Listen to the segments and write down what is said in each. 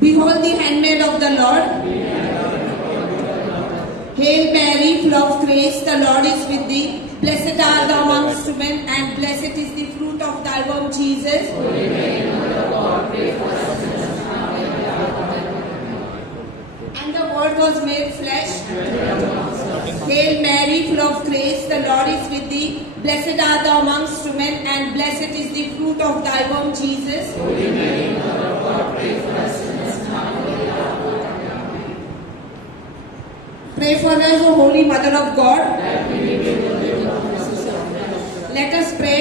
Behold the handmaid of the Lord. Hail Mary, full of grace, the Lord is with thee. Blessed art thou amongst women, and blessed is the fruit of thy womb, Jesus. Holy Mary, Mother of God, pray for us sinners now and at the hour of our death. And the Word was made flesh. Hail Mary, full of grace, the Lord is with thee. Blessed art thou amongst women, and blessed is the fruit of thy womb, Jesus. Holy Mary, Mother of God, pray for us sinners now and at the hour of our death. Pray for us, O Holy Mother of God. That we may be worthy of the promises of God. Let us pray.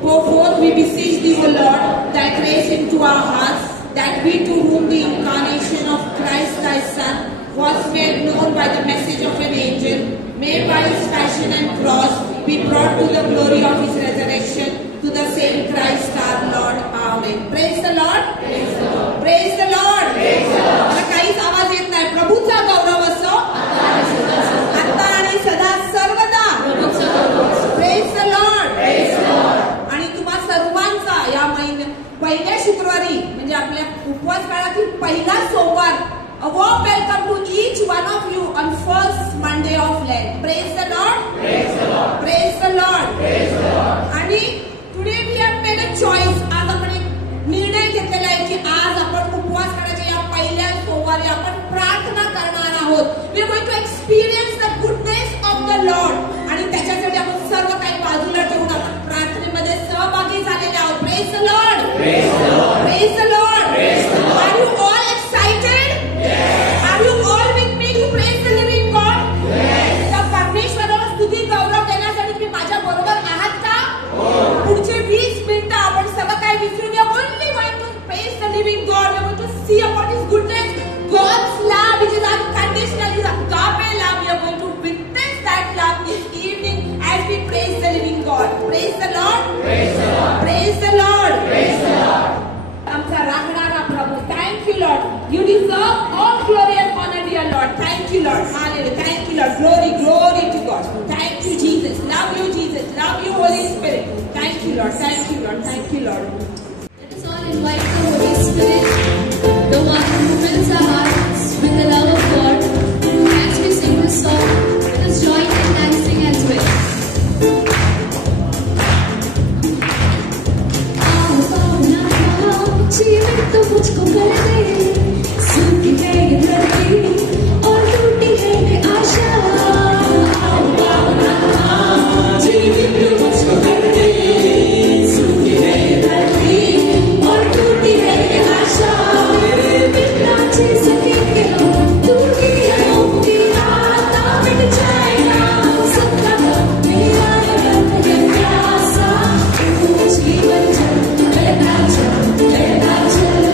Pour forth, we beseech thee, O Lord, thy grace into our hearts, that we to whom the incarnation of Christ thy Son was made known by the message of an angel, may by his passion and cross be brought to the glory of his resurrection, to the same Christ our Lord. Amen. Praise the Lord. Praise the Lord. Praise the Lord. Praise the Lord. मला काहीच आवाज येत नाही. प्रभूचा गौरव असो आता आणि सदा सर्वदा. Praise the Lord. Praise the Lord. आणि तुम्हा सर्वांचा या पहिल्या शुक्रवारी म्हणजे आपल्या उपवास काळातील पहिला सोमवार. A warm welcome to each one of you on first Monday of Lent. Praise the Lord. Praise the Lord. Praise the Lord. Praise the Lord. आणि today we have made a choice. आज आपण एक निर्णय घेतलेला आहे की आज आपण उपवास करायच्या या पहिल्या सोमवारी आपण प्रार्थना करणार आहोत. We are going to experience the goodness of the Lord. आणि त्याच्यासाठी आपण सर्व काही बाजूला ठेवून आपण प्रार्थनेमध्ये सहभागी झालेले आहोत. Praise the Lord. Praise the Lord. Praise the Lord. Praise the Lord. Are you all excited? Yes. Are you all with me to praise the living God? Yes. त्या परमेश्वराला स्तुती गौरव देण्यासाठी तुम्ही माझ्या बरोबर आहात का? पुढचे 20 मिनिटं आपण सगळं काही विसरून या. Only going to praise the living God. We are going to see about His goodness, God's love, which is unconditional, His agape love. We are going to witness that love this evening as we praise the living God. Praise the Lord. Praise the Lord. Praise the Lord. Praise the Lord. आमचा राखणारा प्रभू. Thank you, Lord. You deserve all glory and honor, dear Lord. Thank you, Lord. Hallelujah. Thank you, Lord. Glory, glory to God. Thank you, Jesus. Love you, Jesus. Love you, Holy Spirit. Thank you, Lord. Thank you, Lord. Thank you, Lord. Let us all invite the Holy Spirit, the one who fills our hearts with the love of God. As we sing this song, let us join in dancing as well. आओ पाहुना आओ, जीवन तो मुझको कर दे, सूखी है ये धरती और टूटी है ये आशा. आओ पाहुना आओ, जीवन तो मुझको कर दे, सूखी है ये धरती और टूटी है ये आशा. बिना चीज सकेंगे हम, टूटी है उनकी आता मिट जाएगा सबका गम. मेरा ये मन है प्यासा, तू जीवन चल, बहता चल, बहता चल.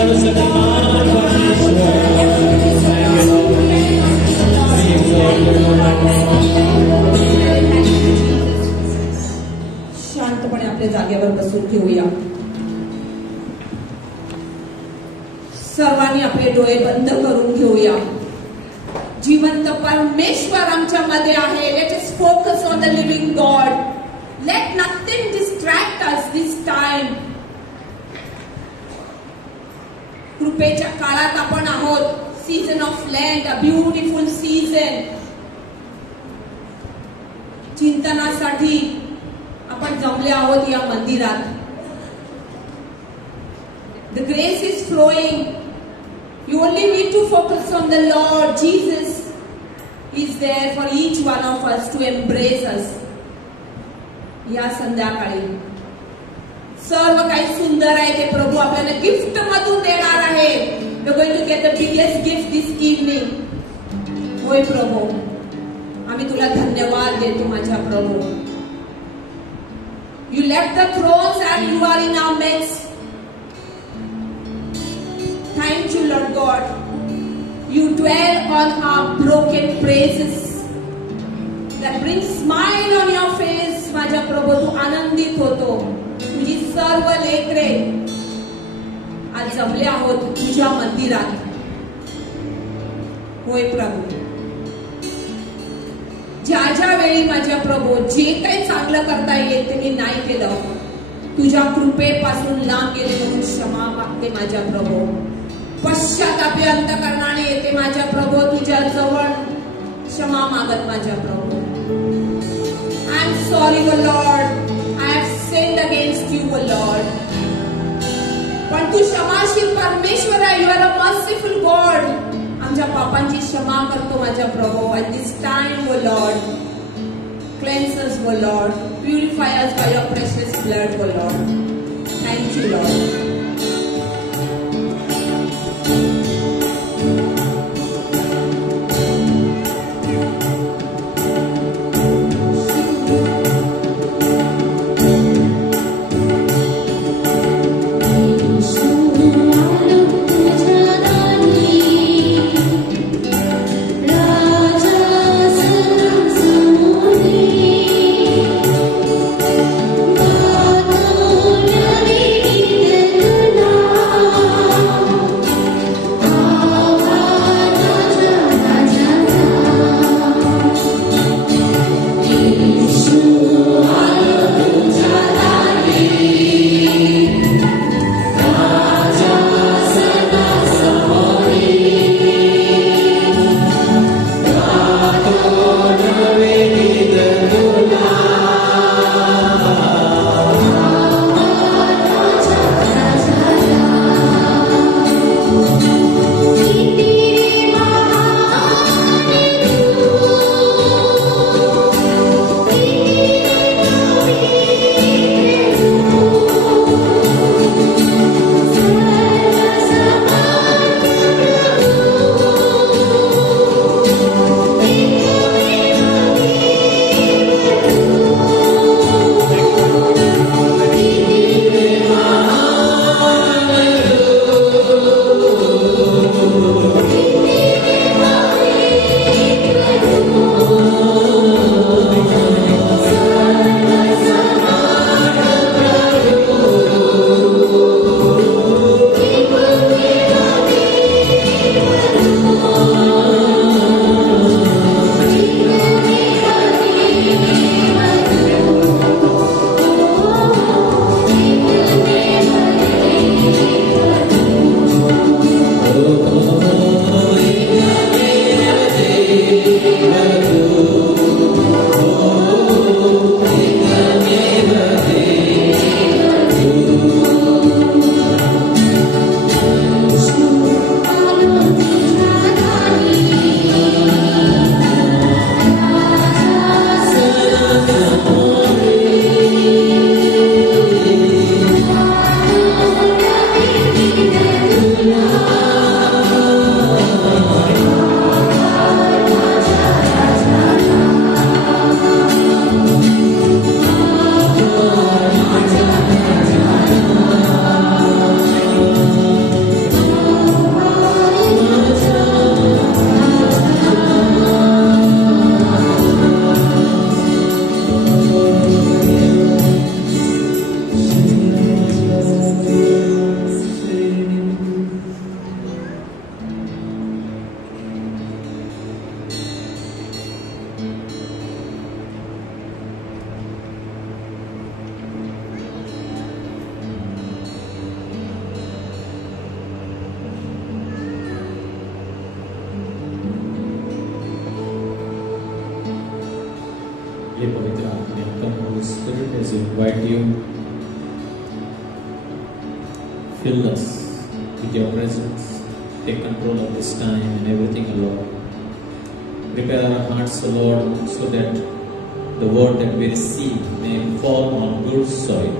Saraswati सर्वांनी आपले डोळे बंद करून घेऊया. जिवंत परमेश्वर आमच्या मध्ये आहे. Let us focus on the living God. Let nothing distract us this time. कृपेच्या काळात आपण आहोत. Season of Lent, a beautiful season. चिंतनासाठी आपण जमले आहोत या मंदिरात. The grace is flowing. You only need to focus on the Lord. Jesus is there for each one of us to embrace us. या संध्याकाळी सर्व काही सुंदर आहे ते प्रभू आपल्याला गिफ्ट मधून देणार आहे. We're going to get the biggest gift this evening. होय प्रभू, आम्ही तुला धन्यवाद देतो माझ्या प्रभू. You left the thrones and you are in our midst. Thank you, Lord God. You dwell on our broken praises that brings smile on your face. माझ्या प्रभू, तू आनंदित होतो. तुझी सर्व लेकरे आज जमले आहोत तुझ्या मंदिरात. होय प्रभू, ज्या वेळी माझ्या प्रभू जे काही चांगलं करता येईल ते मी नाही केलं, तुझ्या कृपेपासून लांब गेले म्हणून क्षमा मागते माझ्या प्रभू. पश्चातापी अंतकरणाने येते माझ्या प्रभू तुझ्या जवळ क्षमा मागत माझ्या प्रभू. I am sorry O Lord, I have sinned against you O Lord. पण तू क्षमाशील परमेश्वर आहे. You are a merciful God. आमच्या पापांची क्षमा करतो माझ्या प्रभू. At this time O Lord, cleanse us O Lord, purify us by your precious blood O Lord. Thank you Lord. Thank you. हे पवित्र आत्मा, come Holy Spirit as we invite you, fill us with your presence, take control of this time and everything, Lord. Prepare our hearts, O Lord, so that the word that we receive may fall on good soil.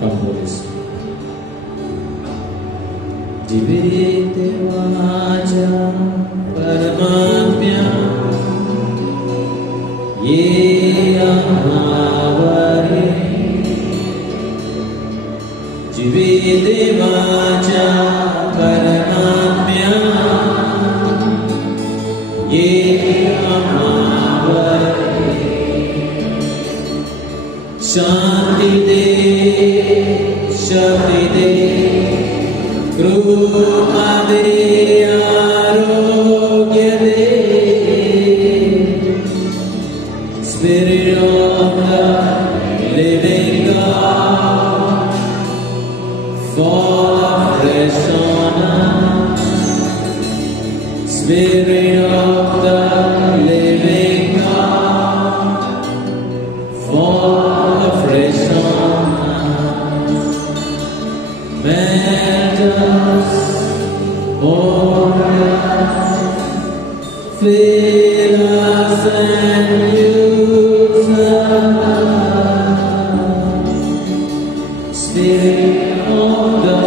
Come Holy Spirit. जीवित वाचा परमात्म्या ये आवारे जीवित वाचा परमात्म्या ये आवारे शांति दे शक्ति दे कृपा दे आरोग्य दे Spirit of the living God fall afresh on us. Spirit of the living God fall afresh on us. Melt us, pour us, fill us and use us. Spirit of the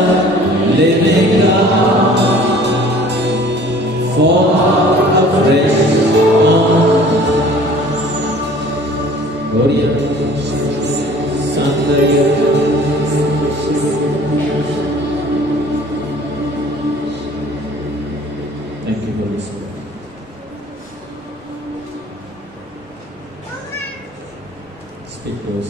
living God, fall afresh on us. Gloria, Sandra. Thank you, Holy Spirit. Speak to us.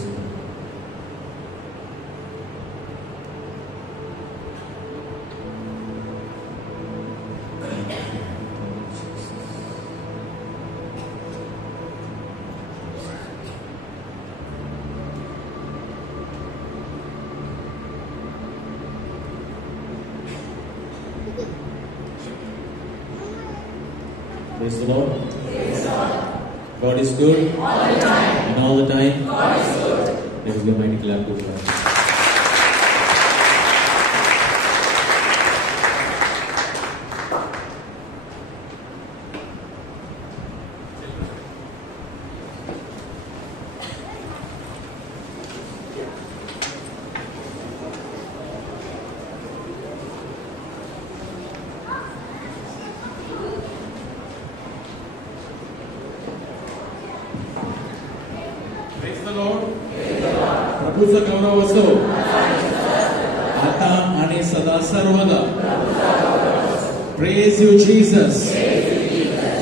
Praise the Lord. God is good. All the time. And all the time. God is good. Let us give a mighty clap to God. प्रभूचा गौरव असो आता आणि सदा सर्वदा. Praise you, Jesus.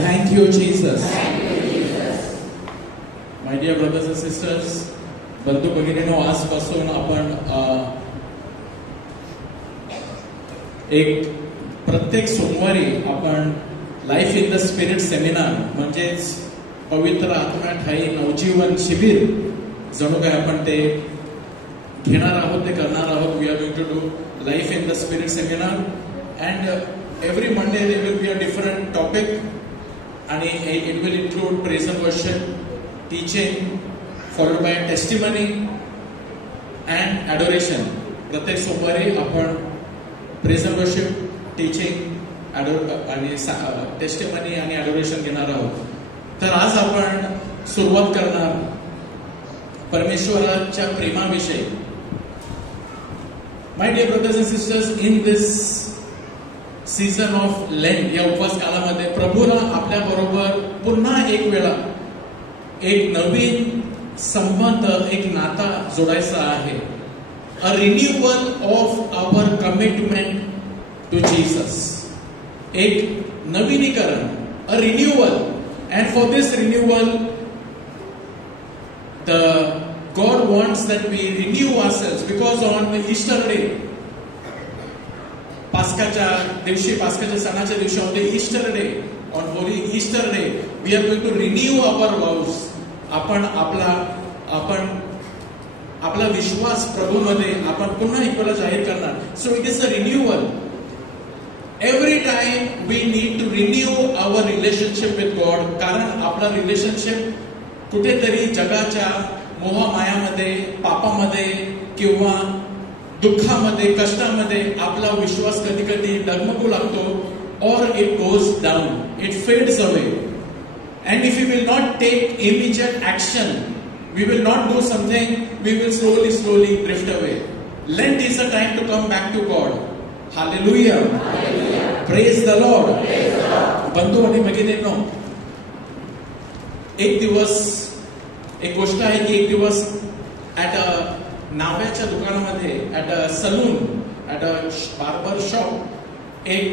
Thank you, Jesus. My dear brothers and sisters, बंधू भगिनींनो, आजपासून आपण एक प्रत्येक सोमवारी आपण life in the spirit seminar म्हणजेच पवित्र आत्मा ठाई नवजीवन शिबिर जणू काय आपण ते घेणार आहोत, ते करणार आहोत. We are going to do life in the spirit seminar and every Monday there will be a different topic आणि it will include praise and worship, teaching followed by testimony and adoration. प्रत्येक सोमवारी आपण praise and worship, teaching आणि testimony आणि adoration घेणार आहोत. तर आज आपण सुरुवात करणार परमेश्वराच्या प्रेमाविषयी. My dear brothers and sisters, in this season of Lent, या उपवास कालामध्ये प्रभूला आपल्या बरोबर पुन्हा एक वेळा एक नवीन संबंध, एक नाता जोडायचा आहे. A renewal of our commitment to Jesus. एक नवीनीकरण, a renewal. And for this renewal God wants that we renew ourselves, because on Easter day, पास्काच्या दिवशी, पास्काच्या सणाच्या दिवशी, on the Easter day, on Holy Easter day, we are going to renew our vows. आपण आपला विश्वास प्रभूमध्ये आपण पुन्हा एकवेळा जाहीर करणार. So it is a renewal. Every time we need to renew our relationship with God. कारण आपला रिलेशनशिप कुठेतरी जगाच्या मोहमायामध्ये, पापामध्ये किंवा दुःखामध्ये, कष्टामध्ये आपला विश्वास कधी कधी डगमगू लागतो. और it goes down, it fades away. And if you will not take immediate action, we will not do something, we will slowly drift away. Lent is a time to come back to God. Hallelujah. Praise the Lord. बंधू आणि भगिनींनो, एक गोष्ट आहे की एक दिवस at a नाव्याच्या दुकानामध्ये, at a salon, at a barber shop, एक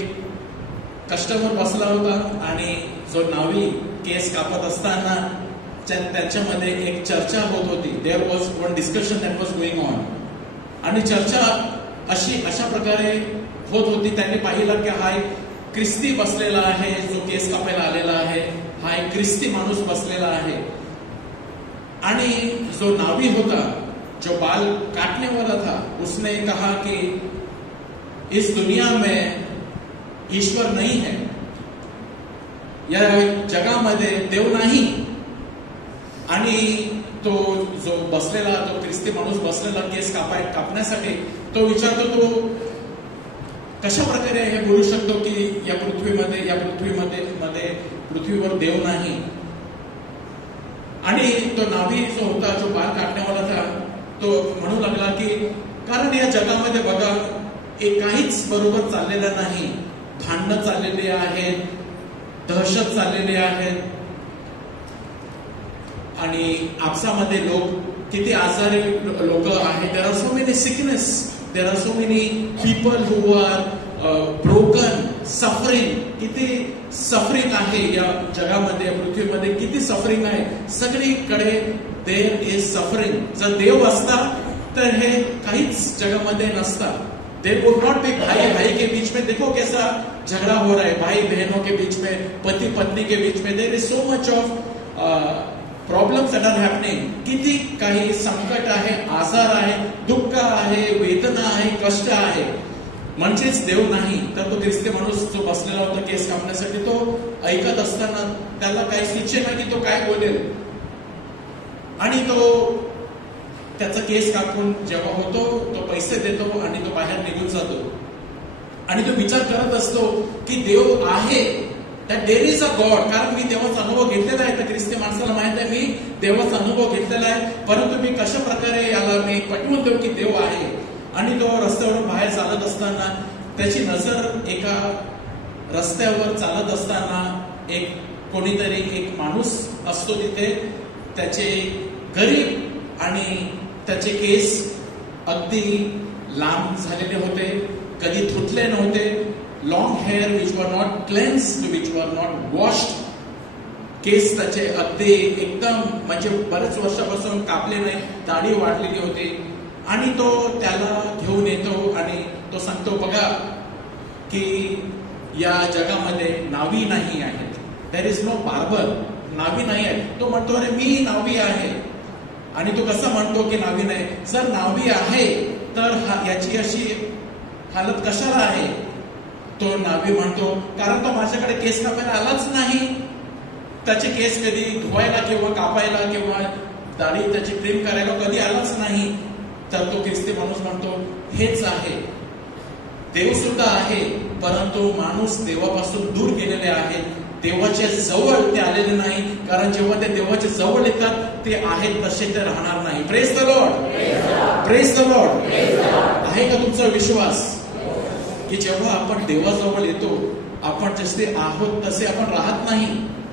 कस्टमर बसला होता आणि जो नावी केस कापत असताना त्याच्यामध्ये एक चर्चा होत होती. There was one discussion that was going on. आणि चर्चा अशा प्रकारे होत होती. त्यांनी पाहिलं की हा एक ख्रिस्ती बसलेला आहे, जो केस कापायला आलेला आहे. हा एक ख्रिस्ती माणूस बसलेला आहे. आणि जो नावी होता, जो बाल काटने वाला था, उसने कहा कि इस दुनिया में ईश्वर नहीं है, या जगामध्ये देव नाही. आणि तो जो बसलेला, तो ख्रिस्ती माणूस बसलेला केस कापण्यासाठी, तो विचारतो, तो कशा प्रकारे हे बोलू शकतो की या पृथ्वीवर देव नाही. आणि तो नावी जो होता, जो बाल काटण्यावाला था, तो म्हणू लागला की कारण या जगामध्ये बघा, काहीच बरोबर चाललेलं नाही. भांडणं चाललेली आहेत, दहशत चाललेली आहेत, आणि आपसामध्ये लोक किती आजारी लोक आहेत. There are so many sickness, there are so many people who are broken, suffering. किती सफरिंग आहे या जगामध्ये, पृथ्वीमध्ये किती सफरिंग आहे. सगळीकडे देर इज सफरिंग. जर देव असता तर हे काहीच जगामध्ये नसता. There would not be. भाई के बीच में देखो कैसा झगड़ा हो रहा है, भाई बहनों के बीच में, पति पत्नी के बीच में. There is so much of problems that are happening. किती काही संकट आहे, आजार आहे, दुःख आहे, वेदना आहे, कष्ट आहे. म्हणजेच देव नाही. तर तो ख्रिस्ती माणूस जो बसलेला होता केस कापण्यासाठी, तो ऐकत असताना त्याला काही सुचेना की तो काय बोलेल. आणि तो त्याचा केस कापून जेव्हा होतो, तो पैसे देतो आणि तो बाहेर निघून जातो. आणि तो विचार करत असतो की देव आहे, दॅट देर इज अ गॉड. कारण मी देवाचा अनुभव घेतलेला आहे. तर ख्रिस्ती माणसाला माहित आहे मी देवाचा अनुभव घेतलेला आहे. परंतु मी कशा प्रकारे याला मी पटवून देऊ की देव आहे. आणि तो रस्त्यावरून बाहेर चालत असताना त्याची नजर एका रस्त्यावर चालत असताना कोणीतरी एक माणूस असतो तिथे. त्याचे गरीब आणि त्याचे केस अगदी लांब झालेले होते, कधी धुतले नव्हते. Long hair which were not cleansed, which were not washed. केस त्याचे अगदी एकदम म्हणजे बरेच वर्षापासून कापले नाही, दाढी वाढलेली होती. आणि तो त्याला घेऊन येतो आणि तो सांगतो, बघा की या जगामध्ये नावी नाही आहेत. There is no barber. नावी नाही आहे. तो म्हणतो, अरे मी नावी आहे. आणि तो कसा म्हणतो की नावी नाही. जर नावी आहे तर याची अशी हालत कशाला आहे. तो नावी म्हणतो, कारण तो माझ्याकडे केस कापायला आलाच नाही. त्याचे केस कधी धुवायला किंवा कापायला किंवा दाढी त्याची ट्रिम करायला कधी आलाच नाही. तर तो ख्रिस्ती माणूस म्हणतो, हेच आहे. देव सुद्धा आहे, परंतु माणूस देवापासून दूर गेलेले आहे. देवाच्या जवळ ते आलेले नाही. कारण जेव्हा ते देवाच्या जवळ येतात, ते आहेत तसे ते राहणार नाही. Praise the Lord. Praise the Lord. आहे का तुमचा विश्वास की जेव्हा आपण देवाजवळ येतो, आपण जसे आहोत तसे आपण राहत नाही.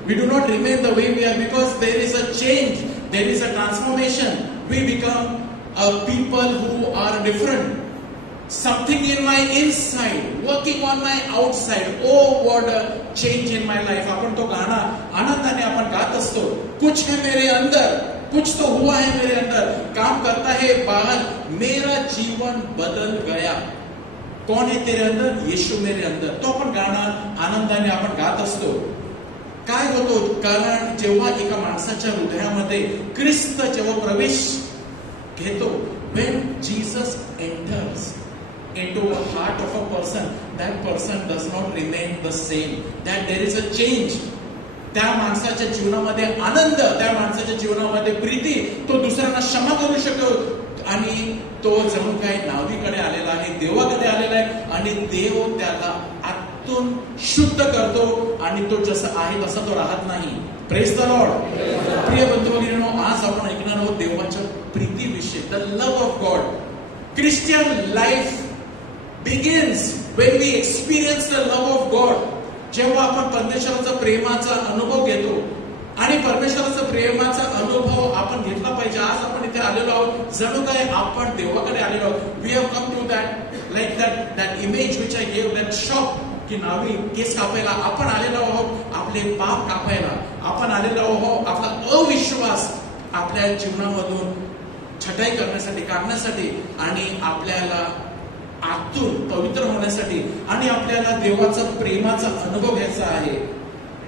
We do not remain the way we are, because there is a change, there is a transformation. We become a people who are different. Something in my inside working on my outside. Oh, what a change in my life. आपण तो गाना आनंदाने आपण गात असतो. कुछ है मेरे अंदर, कुछ तो हुआ है मेरे अंदर, काम करता है बाहर, मेरा जीवन बदल गया. कौन है तेरे अंदर? यीशु मेरे अंदर. तो आपण गाना आनंदाने आपण गात असतो. काय होतो? कारण जेव्हा एका माणसाच्या हृदयामध्ये ख्रिस्त जेव्हा प्रवेश घेतो, when Jesus enters, into a heart of a person, that person does not remain the same. That there is a change. त्या माणसाच्या जीवनामध्ये आनंद, त्या माणसाच्या जीवनामध्ये प्रीती, तो दुसऱ्यांना क्षमा करू शकतो आणि तो जणू काय नावीकडे आलेला आहे, देवाकडे आलेला आहे आणि देव त्याला आतून शुद्ध करतो आणि तो जसा आहे तसा तो राहत नाही. Praise the Lord. प्रिय बंधू-भगिनींनो, आज आपण ऐकणार आहोत देवाच्या प्रीतीविषयी, the love of God. Christian life begins when we experience the love of God. जेव्हा आपण परमेश्वराचा प्रेमाचा अनुभव घेतो आणि परमेश्वराचा प्रेमाचा अनुभव आपण घेतला पाहिजे. आज आपण इथे आलेलो आहोत जणू काय आपण देवाकडे आलेलो आहोत. We have come to that like that image which I gave, that shop की नावी केस कापायला. आपण आलेलो आहोत आपले पाप कापायला. आपण आलेलो आहोत आपला अविश्वास आपल्या जीवनामधून छटाई करण्यासाठी, काढण्यासाठी आणि आपल्याला आतून पवित्र होण्यासाठी आणि आपल्याला देवाचा प्रेमाचा अनुभव घ्यायचा आहे.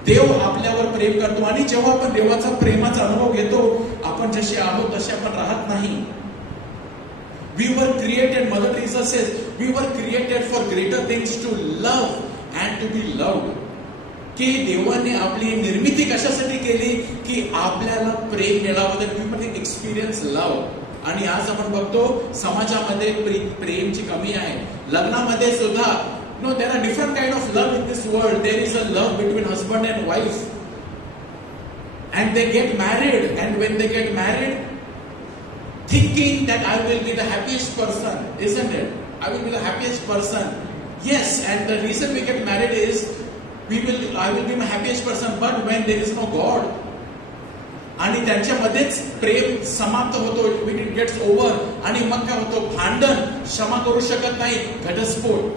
देव आपल्यावर प्रेम करतो आणि जेव्हा आपण देवाचा प्रेमाचा अनुभव घेतो, आपण जसे आहोत तसे आपण राहत नाही. We were created, Mother Teresa says, we were created for greater things, to love and to be loved. की देवाने आपली निर्मिती कशासाठी केली? की आपल्याला प्रेम मिळावं, that we man experience love. आणि आज आपण बघतो समाजामध्ये प्रेमची कमी आहे. लग्नामध्ये सुद्धा no, there are different kind of love in this world. There is a love between husband and wife and they get married, and when they get married thinking that I will be the happiest person, isn't it? I will be the happiest person. Yes, and the reason we get married is I will be my happiest person, but when there is no God, आणि त्यांच्यामध्येच प्रेम समाप्त होतो, it gets over. आणि मग काय होतो? भांडण, क्षमा करू शकत नाही, घटस्फोट.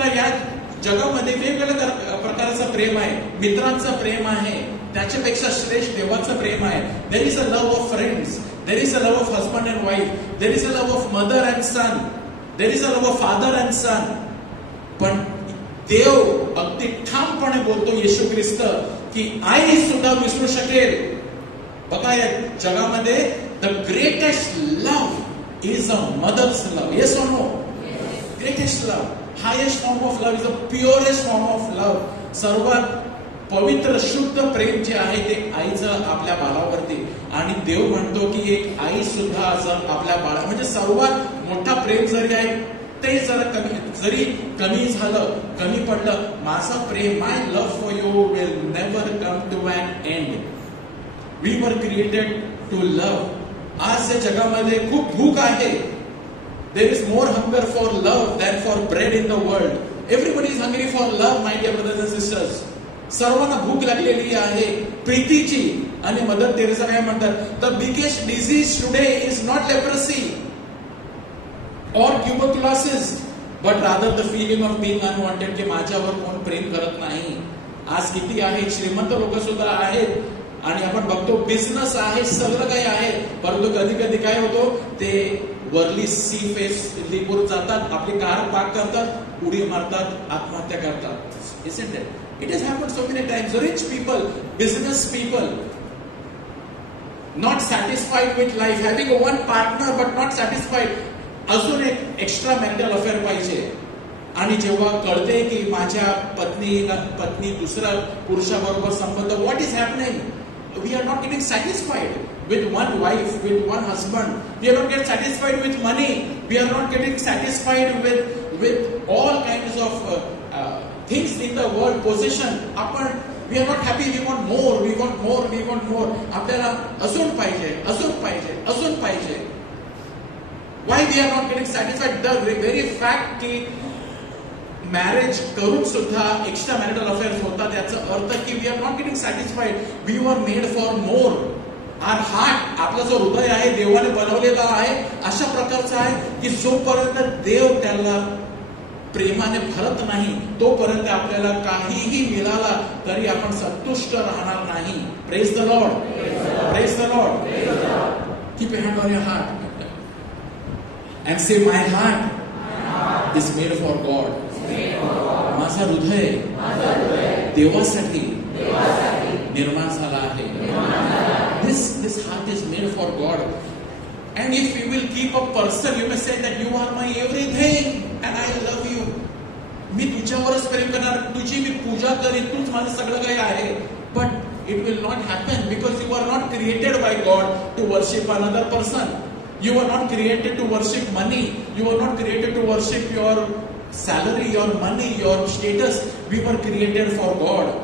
तर या जगामध्ये वेगवेगळ्या प्रकारचं प्रेम आहे. मित्रांचं प्रेम आहे, त्याच्यापेक्षा श्रेष्ठ देवाचं प्रेम आहे. There is a love of friends, there is a love of husband and wife, there is a love of mother and son, there is a love of father and son. पण देव अगदी ठामपणे बोलतो, येशू ख्रिस्त, की आई सुद्धा विसरू शकेल. बघा या जगामध्ये the greatest love is a mother's love. Yes or no? Greatest love, highest form of love is the purest form of love. सर्वात पवित्र शुद्ध प्रेम जे आहे ते आईचं आपल्या बाळावरती. आणि देव म्हणतो की एक आई सुद्धा जर आपल्या बाळा, म्हणजे सर्वात मोठा प्रेम जरी आहे ते जरी कमी झालं, कमी पडलं, माझं प्रेम, my love for you will never come to an end. We were created to love. आज या जगामध्ये खूप भूक आहे. There is more hunger for love than for bread in the world. Everybody is hungry for love, my dear brothers and sisters. सर्वांना भूक लागलेली आहे प्रीतीची. आणि मदर टेरेसा काय म्हणतात? The biggest disease today is not leprosy और tuberculosis, but rather the feeling of being unwanted, की माझ्यावर कोण प्रेम करत नाही. आज किती आहे, श्रीमंत लोक सुद्धा आहेत आणि आपण बघतो बिझनेस आहे, सगळं काही आहे, परंतु कधी कधी काय होतो, ते वर्ली सी फेस लिपूर जातात, आपली कार पार्क करतात, उडी मारतात, आत्महत्या करतात. Isn't it? It has happened so many times. Rich people, business people, not satisfied with life, having one partner but not satisfied. अजून एक एक्स्ट्रा मॅरिटल अफेअर पाहिजे. आणि जेव्हा कळते की माझ्या पत्नी दुसऱ्या पुरुषाबरोबर संबंध, what is happening? We are not getting satisfied with one wife, with one husband. We are not getting satisfied with money. We are not getting satisfied with all kinds of things in the world, possession. We are not happy. We want more. We want more. We want more. आपल्याला अजून पाहिजे, अजून पाहिजे, अजून पाहिजे. Why we are not getting satisfied? The very fact की marriage करून सुद्धा एक्स्ट्रा मॅरिटल अफेअर्स होतात, याचा अर्थ की we are not getting satisfied. We were made for more. Our heart, आपला जो हृदय आहे देवाने बनवलेला आहे अशा प्रकारचा आहे की जोपर्यंत देव त्याला प्रेमाने भरत नाही तोपर्यंत आपल्याला काहीही मिळाला तरी आपण संतुष्ट राहणार नाही. Praise the Lord, praise the Lord. Keep a hand on your heart and say my heart is made for God. माझा हृदय देवासाठी निर्माण झाला आहे. This heart is made for God. And if you will keep a person, you may say that you are my everything. तुझी मी पूजा करीन, तूच माझं सगळं काही आहे. But it will not happen because you are not created by God to worship another person. You were not created to worship money. You were not created to worship your salary, your money, your status. We were created for God.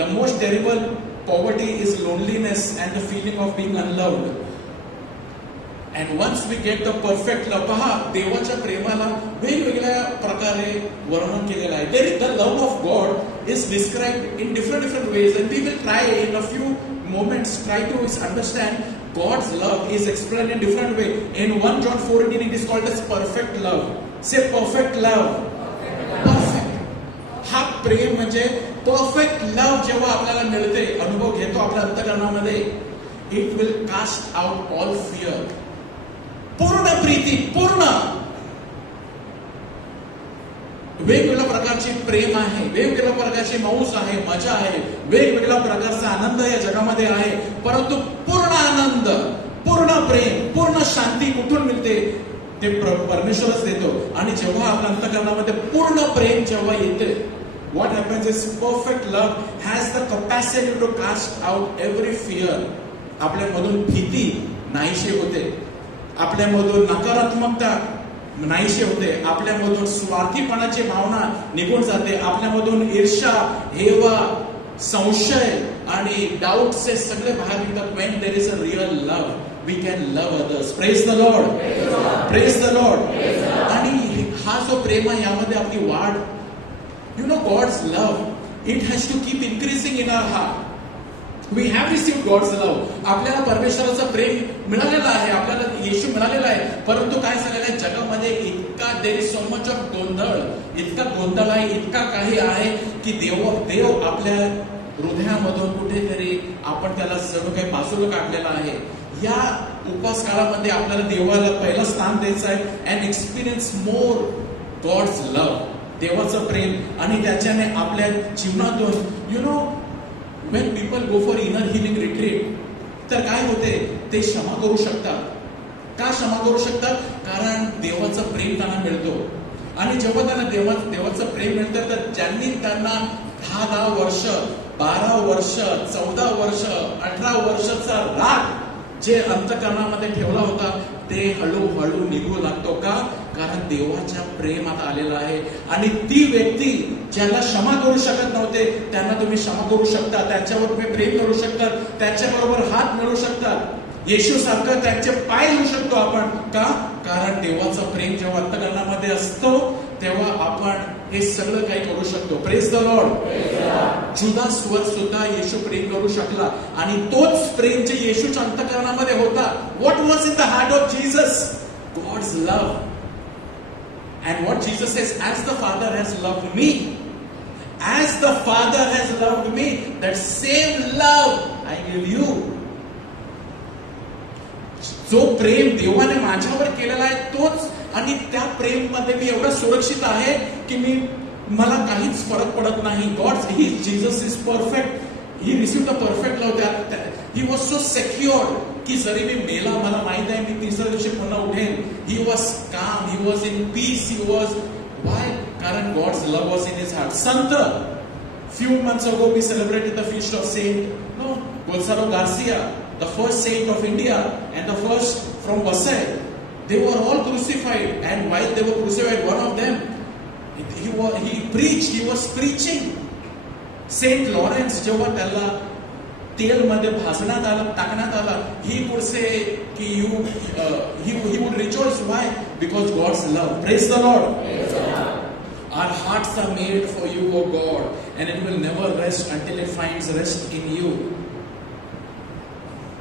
The most terrible poverty is loneliness and the feeling of being unloved. And once we get the perfect love, पहा देवाच्या प्रेमाला वेगवेगळ्या प्रकारे वर्णन केलेलं आहे. There is the love of God is described in different ways, and we will try in a few moments try to understand God's love is explained in different way. In 1 John 4:18 it is called as perfect love. Say perfect love. Perfect. हा प्रेम म्हणजे perfect love जेव्हा आपल्याला मिळते, अनुभव घेतो आपल्या अंतःकरणामध्ये, it will cast out all fear. पूर्ण प्रीती, पूर्ण वेगवेगळ्या प्रकारचे प्रेम आहे, वेगवेगळ्या प्रकारची मौज आहे, मजा आहे, वेगवेगळ्या प्रकारचा आनंद या जगामध्ये आहे. परंतु पूर्ण आनंद, पूर्ण प्रेम, पूर्ण शांती कुठून मिळते? ते परमेश्वरच देतो. आणि जेव्हा आपल्या अंतःकरणामध्ये पूर्ण प्रेम जेव्हा येते, what happens is perfect love has the capacity to cast out every fear. आपल्यामधून भीती नाहीशी होते, आपल्यामधून नकारात्मकता नाहीशी होते, आपल्यामधून स्वार्थीपणाची भावना निघून जाते, आपल्यामधून ईर्ष्या, हेवा, संशय आणि डाऊट्स हे सगळे बाहेर निघतात. when there is a real love we can love others. praise the Lord. praise the Lord. आणि हा जो प्रेम आहे यामध्ये आपली वाढ, you know God's love, it has to keep increasing in our heart. We have received God's love. आपल्याला परमेश्वराचं प्रेम मिळालेलं आहे, आपल्याला येशू मिळालेला आहे. परंतु काय झालेलं आहे जगामध्ये, इतका देर इज सो मच ऑफ गोंधळ, इतका गोंधळ आहे, इतका काही आहे की देव आपल्या हृदयामधून कुठेतरी आपण त्याला सर्व काही बाजूला काढलेला आहे. या उपवास काळामध्ये आपल्याला देवाला पहिलं स्थान द्यायचं आहे and experience more God's love, देवाचं प्रेम. आणि त्याच्याने आपल्या जीवनातून you know when people go for inner healing retreat, तर काय होते, ते क्षमा करू शकतात. का क्षमा करू शकतात? कारण देवाचं प्रेम त्यांना मिळतो. आणि जेव्हा त्यांना देवाचं प्रेम मिळतं, तर ज्यांनी त्यांना 10 वर्ष, 12 वर्ष, 14 वर्ष, 18 वर्षाचा राग जे अंतःकरणामध्ये ठेवला होता, ते हळूहळू निघू लागतो. का? कारण देवाच्या प्रेम आता आलेलं आहे. आणि ती व्यक्ती ज्याला क्षमा करू शकत नव्हते, त्यांना तुम्ही क्षमा करू शकता, त्यांच्यावर तुम्ही प्रेम करू शकता, त्यांच्याबरोबर हात मिळू शकता, येशू सारखं त्यांचे पाय घेऊ शकतो आपण. का? कारण देवाचं प्रेम जेव्हा अंतःकरणामध्ये असतो, तेव्हा आपण हे सगळं काही करू शकतो. Praise the Lord. जुदासवर सुद्धा येशू प्रेम करू शकला, आणि तोच प्रेम जे येशूच्या अंतःकरणामध्ये होता. What was in the heart of Jesus? God's love. And what Jesus says, as the Father has loved me, as the Father has loved me, that same love I give you. जो प्रेम देवाने माझ्यावर केलेला आहे तोच, आणि त्या प्रेम मध्ये मी एवढा सुरक्षित आहे की मला काहीच फरक पडत नाही. Jesus is perfect. He receive the perfect love. He was so secured की जरी मी मेला, मला माहित आहे मी तिसऱ्या दिवशी पुन्हा उठेन. He was calm, he was in peace, he was why? कारण God's love was in his heart. संत, few months ago we celebrated the feast of Saint Gonzalo Garcia, the first saint of India and the first from Vasai. They were all crucified, and while they were crucified, one of them he preached, he was preaching. Saint Lawrence जेव्हा त्याला तेल मध्ये भाजण्यात आलं, टाकण्यात आलं, he would say की he would rejoice. Why? Because God's love. Praise the Lord. Praise the Lord. Our hearts are made for you, O God, and it will never rest until it finds rest in you.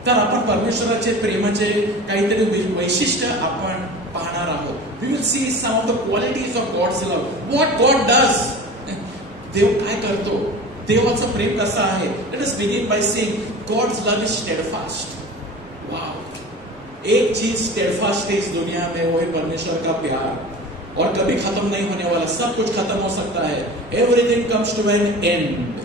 तर आपण परमेश्वराचे प्रेमाचे काहीतरी वैशिष्ट्य आपण पाहणार आहोत. We will see some of the qualities of God's love. What God does. देव काय करतो, देवाचं प्रेम कसं आहे. Let us begin by saying God's love is steadfast. Wow. एक चीज steadfast है इस दुनिया में, वो है परमेश्वर का प्यार, और कभी खत्म नहीं होने वाला. सब कुछ खत्म हो सकता है. Everything comes to an end.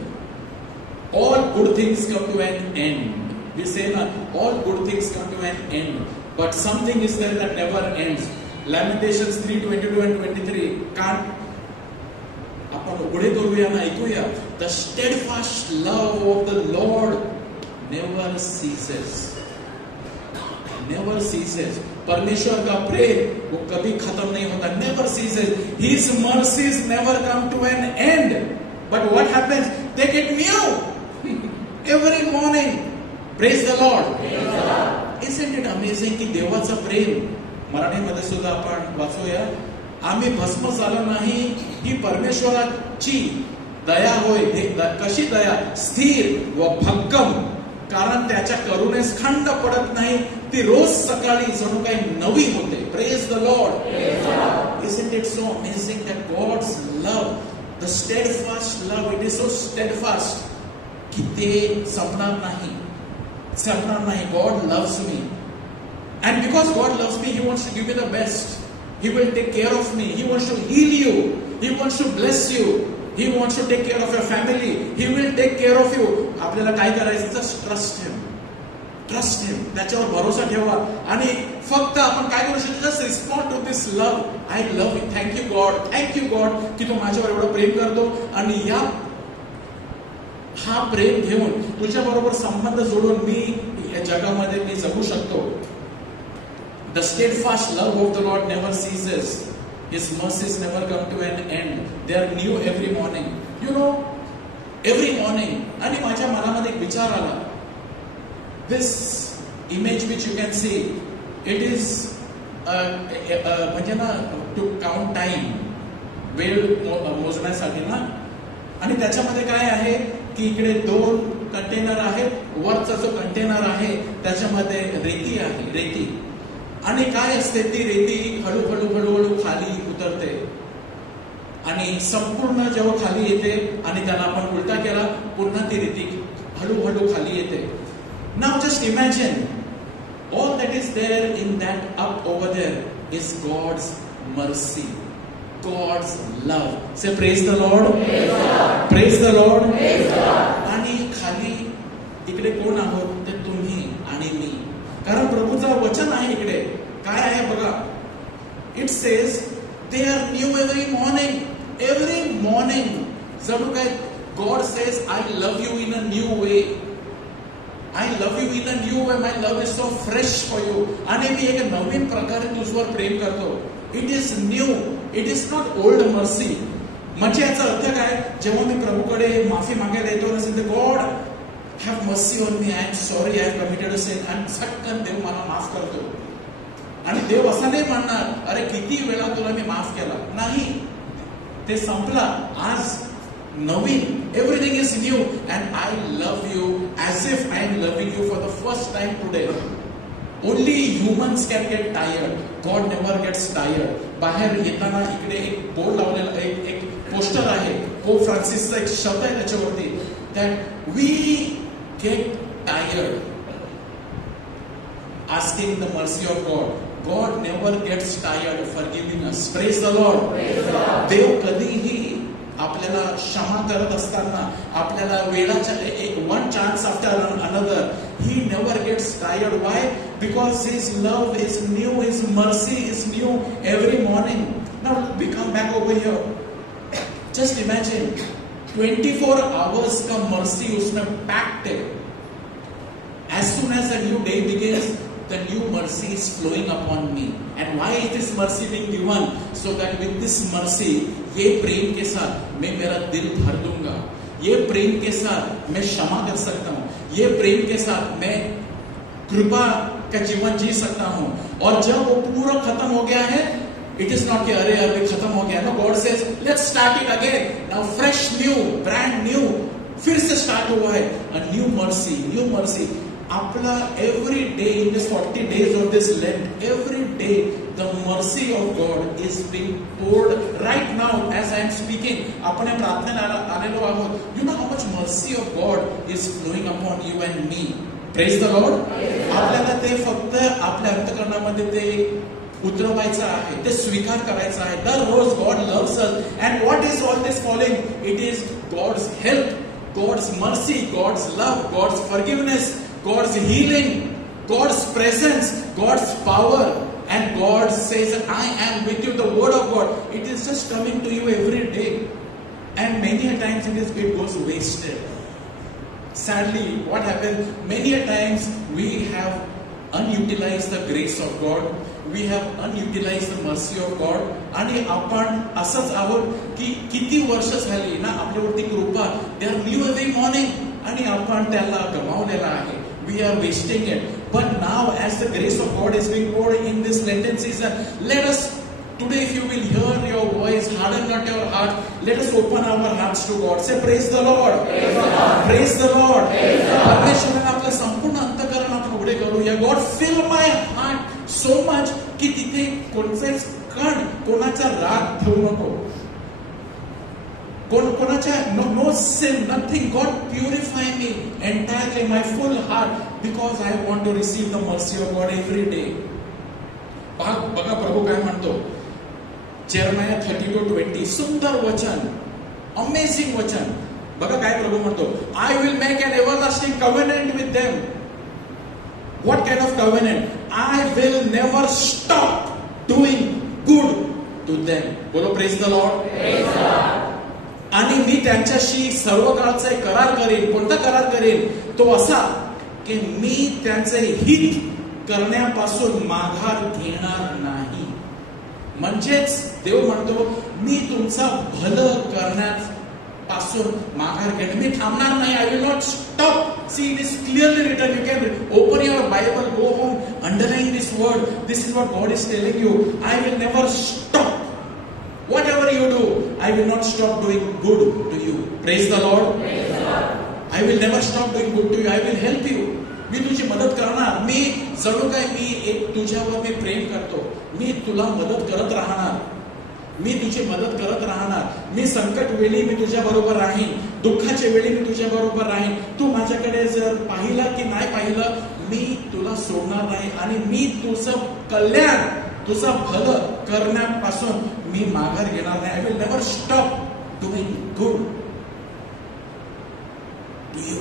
All good things come to an end. We say na, all good things come to an end. But something is there that never ends. Lamentations 3:22 and 23 can't आपण पुढे करूया ना, ऐकूया. The steadfast love of the Lord never ceases. Never ceases. परमेश्वर का प्रेम वो कभी खत्म नहीं होता. Never ceases. His mercies never come to an end. But what happens? They get new every morning. Praise the Lord. Isn't it amazing की देवाचं प्रेम. मराठीमध्ये सुद्धा आपण वाचूया. आम्ही भस्म झालो नाही ही परमेश्वराची दया होय. कशी दया? स्थिर व भक्कम, कारण त्याच्या करुणेस खंड पडत नाही. ती रोज सकाळी जणू काही नवी होते. Praise the Lord. Isn't it so amazing that God's love, the steadfast love, it is so steadfast की ते संपणार नाही. God loves me, and because God loves me, He wants to give me the best. He will take care of me. He wants to heal you. He wants to bless you. He wants to take care of your family. He will take care of you. आपल्याला काय करायचं? Just trust Him. Trust Him. त्याच्यावर भरोसा ठेवा. आणि फक्त आपण काय करू शकतो? Just respond to this love. I love you. Thank you God. Thank you God की तू माझ्यावर एवढं प्रेम करतो. आणि हा प्रेम घेऊन तुझ्या बरोबर संबंध जोडून मी या जगामध्ये मी जगू शकतो. The steadfast love of the Lord never ceases. His mercies never come to an end. They are new every morning. You know, every morning. आणि माझ्या मनामध्ये एक विचार आला. This image which you can see, it is म्हणजे ना to count time. वेळ मोजण्यासाठी ना. आणि त्याच्यामध्ये काय आहे की इकडे 2 कंटेनर आहेत. वरचा जो कंटेनर आहे त्याच्यामध्ये रेती आहे. रेती. आणि काय असते? ती रेती हळूहळू खाली उतरते आणि संपूर्ण जेव्हा खाली येते आणि त्याला आपण उलटा केला पुन्हा ती रेती हळूहळू खाली येते. Now just imagine all that is there in that up over there is God's mercy, God's love. Say praise the Lord. Praise the Lord. आणि खाली इकडे कोण आहोत? ते तुम्ही आणि मी. कारण प्रभूचं वचन आहे इकडे. काय आहे बघा. It says they are new every morning. Every morning जणू काय God says I love you in a new way. I love you in a new way. My love is so fresh for you. आणि मी एक नवीन प्रकारे तुझ्यावर प्रेम करतो. It is new. It is not old mercy. म्हणजे याचा अर्थ काय? जेव्हा मी प्रभूकडे माफी मागायला येतो नसेल तर God have mercy on me. I am sorry. I have committed a sin. आणि सटकन देव मला माफ करतो. आणि देव असं नाही म्हणणार अरे किती वेळा तुला मी माफ केला. नाही, ते संपला. आज नवीन. Everything is new and I love you as if I am loving you for the first time today. Only humans can get tired. God never gets tired. बाहेर येताना इकडे एक बोर्ड लावलेला एक पोस्टर आहे. पोप फ्रान्सिसचा एक शब्द आहे त्याच्यावरती that we get tired asking the mercy of God. God never gets tired of forgiving us. Praise the Lord. देव कधीही आपल्याला क्षमा करत असताना आपल्याला वेळाच्या one chance after another, He never gets tired. Why? Because His love is new. His mercy is new every morning. Now we come back over here. Just imagine 24 hours का मर्सी उसमें पैक्ड है. As soon as a new day begins, the new mercy is flowing upon me. And why is this mercy being given? So that with this mercy, ये प्रेम के साथ मैं मेरा दिल भर दूंगा. ये प्रेम के साथ मैं क्षमा कर सकता हूँ. ये प्रेम के साथ मैं कृपा का जीवन जी सकता हूँ. और जब वो पूरा खत्म हो गया है, it is not कि अरे अभी खत्म हो गया. No, God says let's start it again. Now fresh, new, brand new. फिर से स्टार्ट हुआ है. A new mercy, new mercy. आपला every day in this 40 days of this Lent, every day the mercy of God is being poured right now as I am speaking. आपण प्रार्थनेला आलेलो आहोत. You know how much mercy of God is flowing upon you and me. Praise the Lord. आपल्याला ते फक्त आपल्या अंतःकरणामध्ये ते उतरवायचं आहे. ते स्वीकार करायचं आहे. दररोज God loves us. And what is all this calling? It is God's help, God's mercy, God's love, God's forgiveness, God's healing, God's presence, God's power. And God says that I am with you. The word of God, it is just coming to you every day. and many a times it goes wasted. Sadly, what happens, many a times we have unutilized the grace of God, we have unutilized the mercy of God, आणि आपण असंच आहोत की किती वर्ष झाली ना आपल्यावरती कृपा, they are new every morning, आणि आपण त्याला गमावलेला आहे. We are wasting it. But now, as the grace of God is being poured in this Lenten season, let us today, if you will hear your voice, harden not your heart. Let us open our hearts to God. Say, praise the Lord. Praise the Lord. Praise the Lord. परमेश्वराने आपलं संपूर्ण अंतःकरण आपण उघडे करूया. God, fill my heart so much की तिथे कोणताच कण, कोणाचा राग ठेवू नको. कोणाच्या no sin, nothing. God, purify me entirely, my full heart, because I want to receive the mercy of God every day. बघा प्रभू काय म्हणतो, जेरमाया 32:20, सुंदर वचन, अमेझिंग वचन. बघा काय प्रभू म्हणतो, I will make an everlasting covenant with them. What kind of covenant? I will never stop doing good to them. बोलो praise the Lord. Praise the Lord. आणि मी त्यांच्याशी सर्व काळचा एक करार करेन. कोणता करार करेन? तो असा की मी त्यांचे हित करण्यापासून माघार घेणार नाही. म्हणजेच देव म्हणतो, मी तुमचा भलं करण्यापासून माघार घेणार, मी थांबणार नाही. I will not stop. See, it is clearly written. You can open your Bible, go home, underline this word. This is what God is telling you. I will never stop. Whatever you do, I will not stop doing good to you. Praise the Lord. Praise the Lord. I will never stop doing good to you. I will help you. मी तुझी मदत करणार. मी जणू काय मी एक तुझ्यावर मी प्रेम करतो. मी तुला मदत करत राहणार. मी तुझी मदत करत राहणार. मी संकट वेळी मी तुझ्या बरोबर राहीन. दुःखाच्या वेळी मी तुझ्या बरोबर राहीन. तू माझ्याकडे जर पाहिलं की नाही पाहिलं, मी तुला सोडणार नाही, आणि मी तुझं कल्याण, तुझं भलं करण्यापासून मी माघार घेणार नाही. I will never stop doing good to you.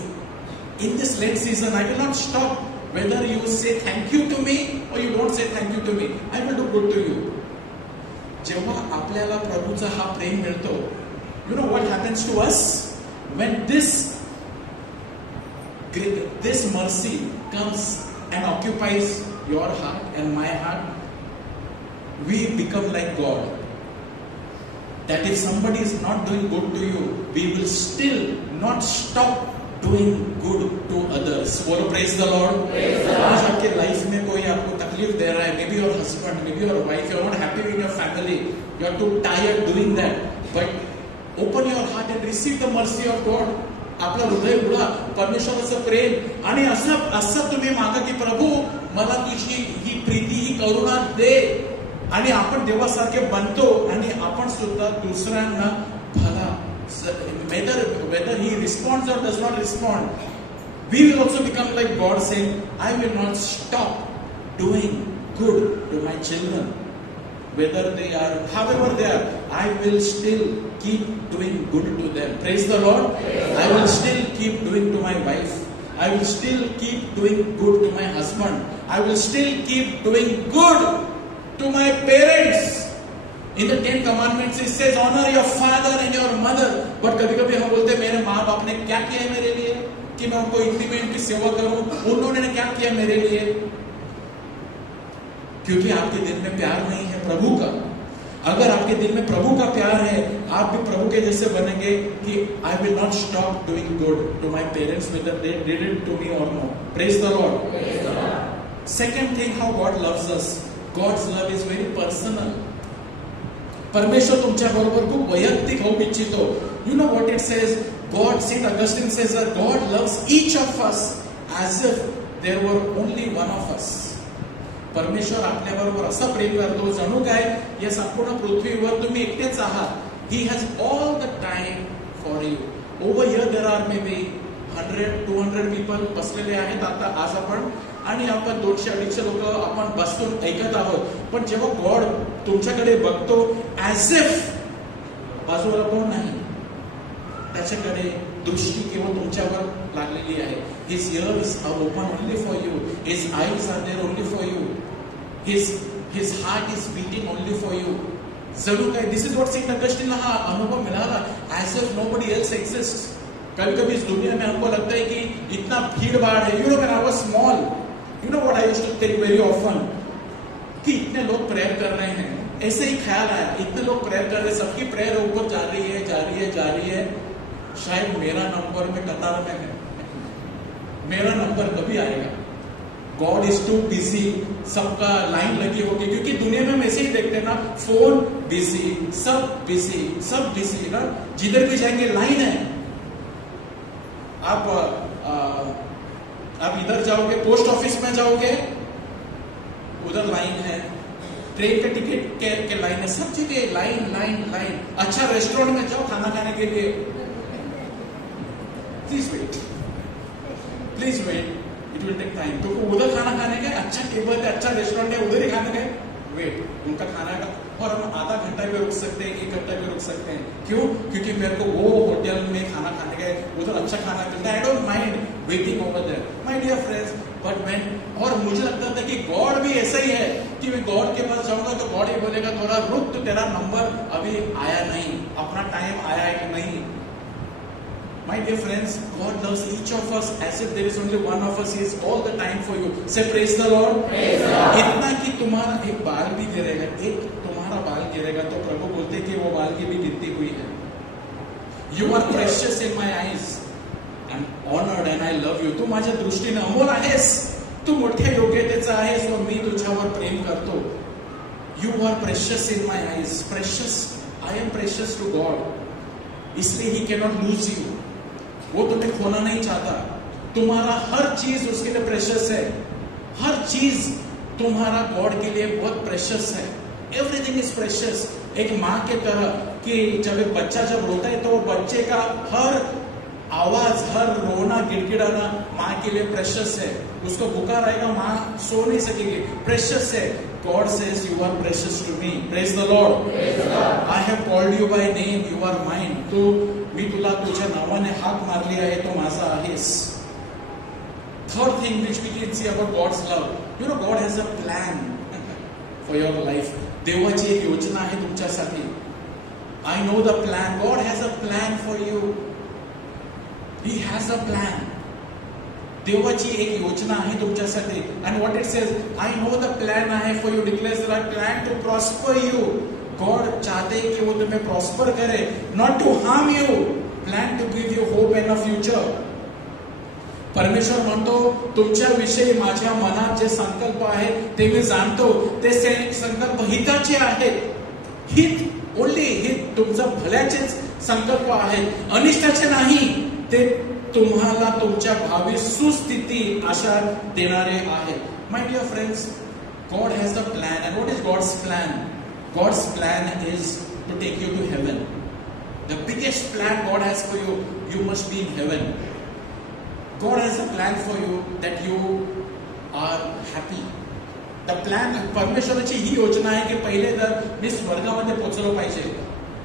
In this late season I will not stop. Whether you say thank you to me और you don't say thank you to me, I will do good to you. जेव्हा आपल्याला प्रभूचा हा प्रेम मिळतो, you know what happens to us when this mercy comes and occupies your heart and my heart, we become like God. That if somebody is not doing good to you, we will still not stop doing good to others. बोलो praise the Lord. आज आपके लाइफ में कोई आपको तकलीफ दे रहा है, maybe your husband, maybe your wife, you are not happy with your family, you are too tired doing that, but open your heart and receive the mercy of God. आपलं हृदय उघडा, परमेश्वराचं प्रेम, आणि असं तुम्ही मागा की प्रभू मला तुझी ही प्रीती, ही करुणा दे, आणि आपण देवासारखे बनतो, आणि आपण सुद्धा दुसऱ्यांना भला, whether he responds or does not respond, we will also become like God, saying, I will not stop doing good to my children. Whether they are, however they are, I will still keep doing good to them. Praise the Lord. I will still keep doing to my wife. I will still keep doing good to my husband. I will still keep doing good to my parents. In the 10 Commandments it says, honor your father and your mother. But कभी-कभी हम बोलते हैं, मेरे माँ बाप ने क्या किया है मेरे लिए कि मैं उनको इतनी मैं इनकी सेवा करूं, उन्होंने क्या किया मेरे लिए? क्योंकि आपके दिल में प्यार नहीं है प्रभु का. अगर आपके दिल में प्रभु का प्यार है, आप भी प्रभु के जैसे बनेंगे कि I will not stop doing good to my parents whether they did it to me or no. Praise the Lord. Second thing, how God loves us. God's love is very personal. परमेश्वर तुमच्या बरोबर खूप वैयक्तिक होऊ इच्छितो. You know what it says? God, Saint Augustine says that God loves each of us as if there were only one of us. परमेश्वर आपल्याबरोबर असं प्रेम करतो जणू काय या संपूर्ण पृथ्वीवर तुम्ही एकटेच आहात. He has all the time for you. Over here there are maybe 100-200 people बसलेले आहेत आता आज आपण, आणि आपण 200-250 लोक आपण बसून ऐकत आहोत. पण जेव्हा गॉड तुमच्याकडे बघतो, ऍज इफ बाजूला कोण नाही, त्याच्याकडे दृष्टी केवळ तुमच्यावर लागलेली आहे. His ears are open only for you. His eyes are there only for you. His heart is beating only for you. जरूर काय, दिस इज व्हाट सेंट अगस्टिनला हा अनुभव मिला, as if nobody else exist. कभी कभी इस दुनिया में हमको लगता है कि इतना भीड़ भाड़ है। You know when I was small, you know what I used to think very often, कि इतने लोग प्रेयर कर रहे हैं, ऐसे ही ख्याल आया, इतने लोग प्रेयर कर रहे हैं, सबकी प्रेयर ऊपर जा रही है, जा रही है, जा रही है, शायद मेरा नंबर में कतार में है, मेरा नंबर कभी आएगा? गॉड इज टू बिजी, सबका लाइन लगी होगी, क्योंकि दुनिया में हम ऐसे ही देखते हैं ना, फोन बिजी, सब बिजी, सब बिजी ना, जिधर भी जाएंगे लाइन है। आप इधर जाओगे, पोस्ट ऑफिस में जाओगे, उधर लाइन है, ट्रेन के टिकट के लाइन है, सब जगह लाइन लाइन लाइन। अच्छा रेस्टोरेंट में जाओ खाना खाने के लिए, please wait, it will take time. तो उधर खाना खाने का अच्छा टेबल है, अच्छा रेस्टोरेंट है, उधर ही खाने का वेट, उनका खाना का, और हम आधा घंटा भी रुक सकते हैं, 1 घंटा भी रुक सकते हैं। क्यों? क्योंकि मेरे को वो होटल में खाना खाने का, उधर अच्छा खाना मिलता है, I don't mind waiting over there, my dear friends. But मैं, और मुझे लगता था कि गॉड भी ऐसा ही है कि मैं गॉड के पास जाऊंगा तो गॉड ही बोलेगा थोड़ा रुक, तो तेरा नंबर अभी आया नहीं, अपना टाइम आया है कि नहीं। My dear friends, God loves each of us as if there is only one of us. He is all the time for you. Say praise the Lord. Praise the Lord. इतना कि तुम्हारा एक बाल भी गिरेगा, एक तुम्हारा बाल गिरेगा तो प्रभु बोलते कि वो बाल की भी गिनती हुई है। You are precious in my eyes. I'm honored and I love you. तू माझ्या दृष्टीने अमोल आहेस, तू मोठ्या योग्यतेचा आहेस व मी तुझ्यावर प्रेम करतो. You are precious in my eyes. Precious. I am precious to God. इसलिए He cannot lose you. वो तुम्हें खोना नहीं चाहता। तुम्हारा हर चीज उसके लिए प्रेशियस है, हर चीज तुम्हारा गॉड के लिए बहुत प्रेशियस है। Everything is precious. एक माँ के तरह कि जब एक बच्चा जब रोता है तो वो बच्चे का हर आवाज, हर रोना, गिड़गिड़ाना माँ के लिए प्रेशियस है। उसको बुखार आएगा, माँ सो नहीं सकेगी, प्रेशियस है। God says you are precious to me. Praise the Lord. I have called you by name. You are mine. तो मी तुला तुझ्या नावाने हाक मारली आहे, तो माझा आहेस. Third thing which we can see about God's love, you know, God has a plan for your life. देवाची एक योजना आहे तुमच्यासाठी. I know the plan. God has a plan for you. He has a plan. देवाची एक योजना आहे तुमच्यासाठी. And what it says, I know the plan I have for you, declares that I plan to prosper you. God चाहते हैं कि वो तुम्हें prosper करे, not to harm you, plan to give you hope and a future. परमेश्वर म्हणतो तुमच्या विषयी माझ्या मनात जे संकल्प आहेत ते मी जाणतो, ते संकल्प हिताचे आहेत. हित, ओनली हित, तुमच्या भल्याचेच संकल्प आहेत, अनिष्टाचे नाही. ते तुम्हाला तुमच्या भावी सुस्थिती आशा देणारे आहेत. My dear friends, God has a plan. And what is God's plan? God's plan is to take you to heaven. The biggest plan God has for you, you must be in heaven. God has a plan for you that you are happy. The plan, परमेश्वराची ही योजना आहे की पहिले तर मी स्वर्गामध्ये पोहोचलो पाहिजे.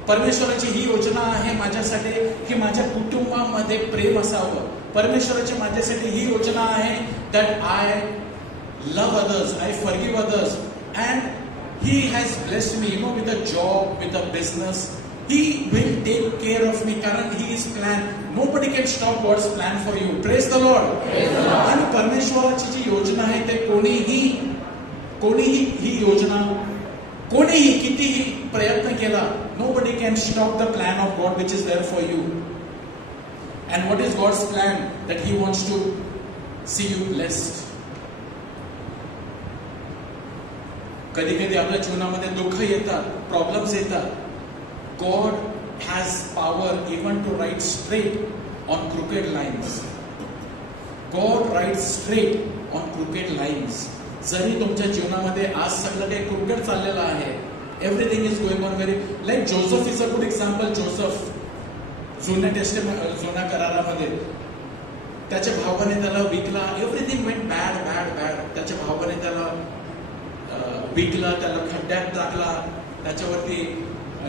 परमेश्वराची ही योजना आहे माझ्यासाठी की माझ्या कुटुंबामध्ये प्रेम असावं. परमेश्वराची माझ्यासाठी ही योजना आहे that I love others, I forgive others, and He has blessed me, you know, with a job, with a business. He will take care of me. कारण He is plan. Nobody can stop God's plan for you. Praise the Lord. आणि परमेश्वराची जी योजना आहे ते कोणीही ही योजना, कोणीही कितीही प्रयत्न केला, nobody can stop the plan of God which is there for you. And what is God's plan? That He wants to see you blessed. कधी कधी आपल्या जीवनामध्ये दुःख येतात, प्रॉब्लेम्स येतात. God has power even to write straight on crooked lines. God writes straight on crooked lines. जरी तुमच्या जीवनामध्ये आज सगळं काही crooked चाललेलं आहे, everything is going on very, like Joseph is a good example. Joseph जुन्या करारामध्ये त्याच्या भावाने त्याला विकला. Everything went bad bad bad. त्याच्या भावाने त्याला विकला, त्याला खड्ड्यात टाकला, त्याच्यावरती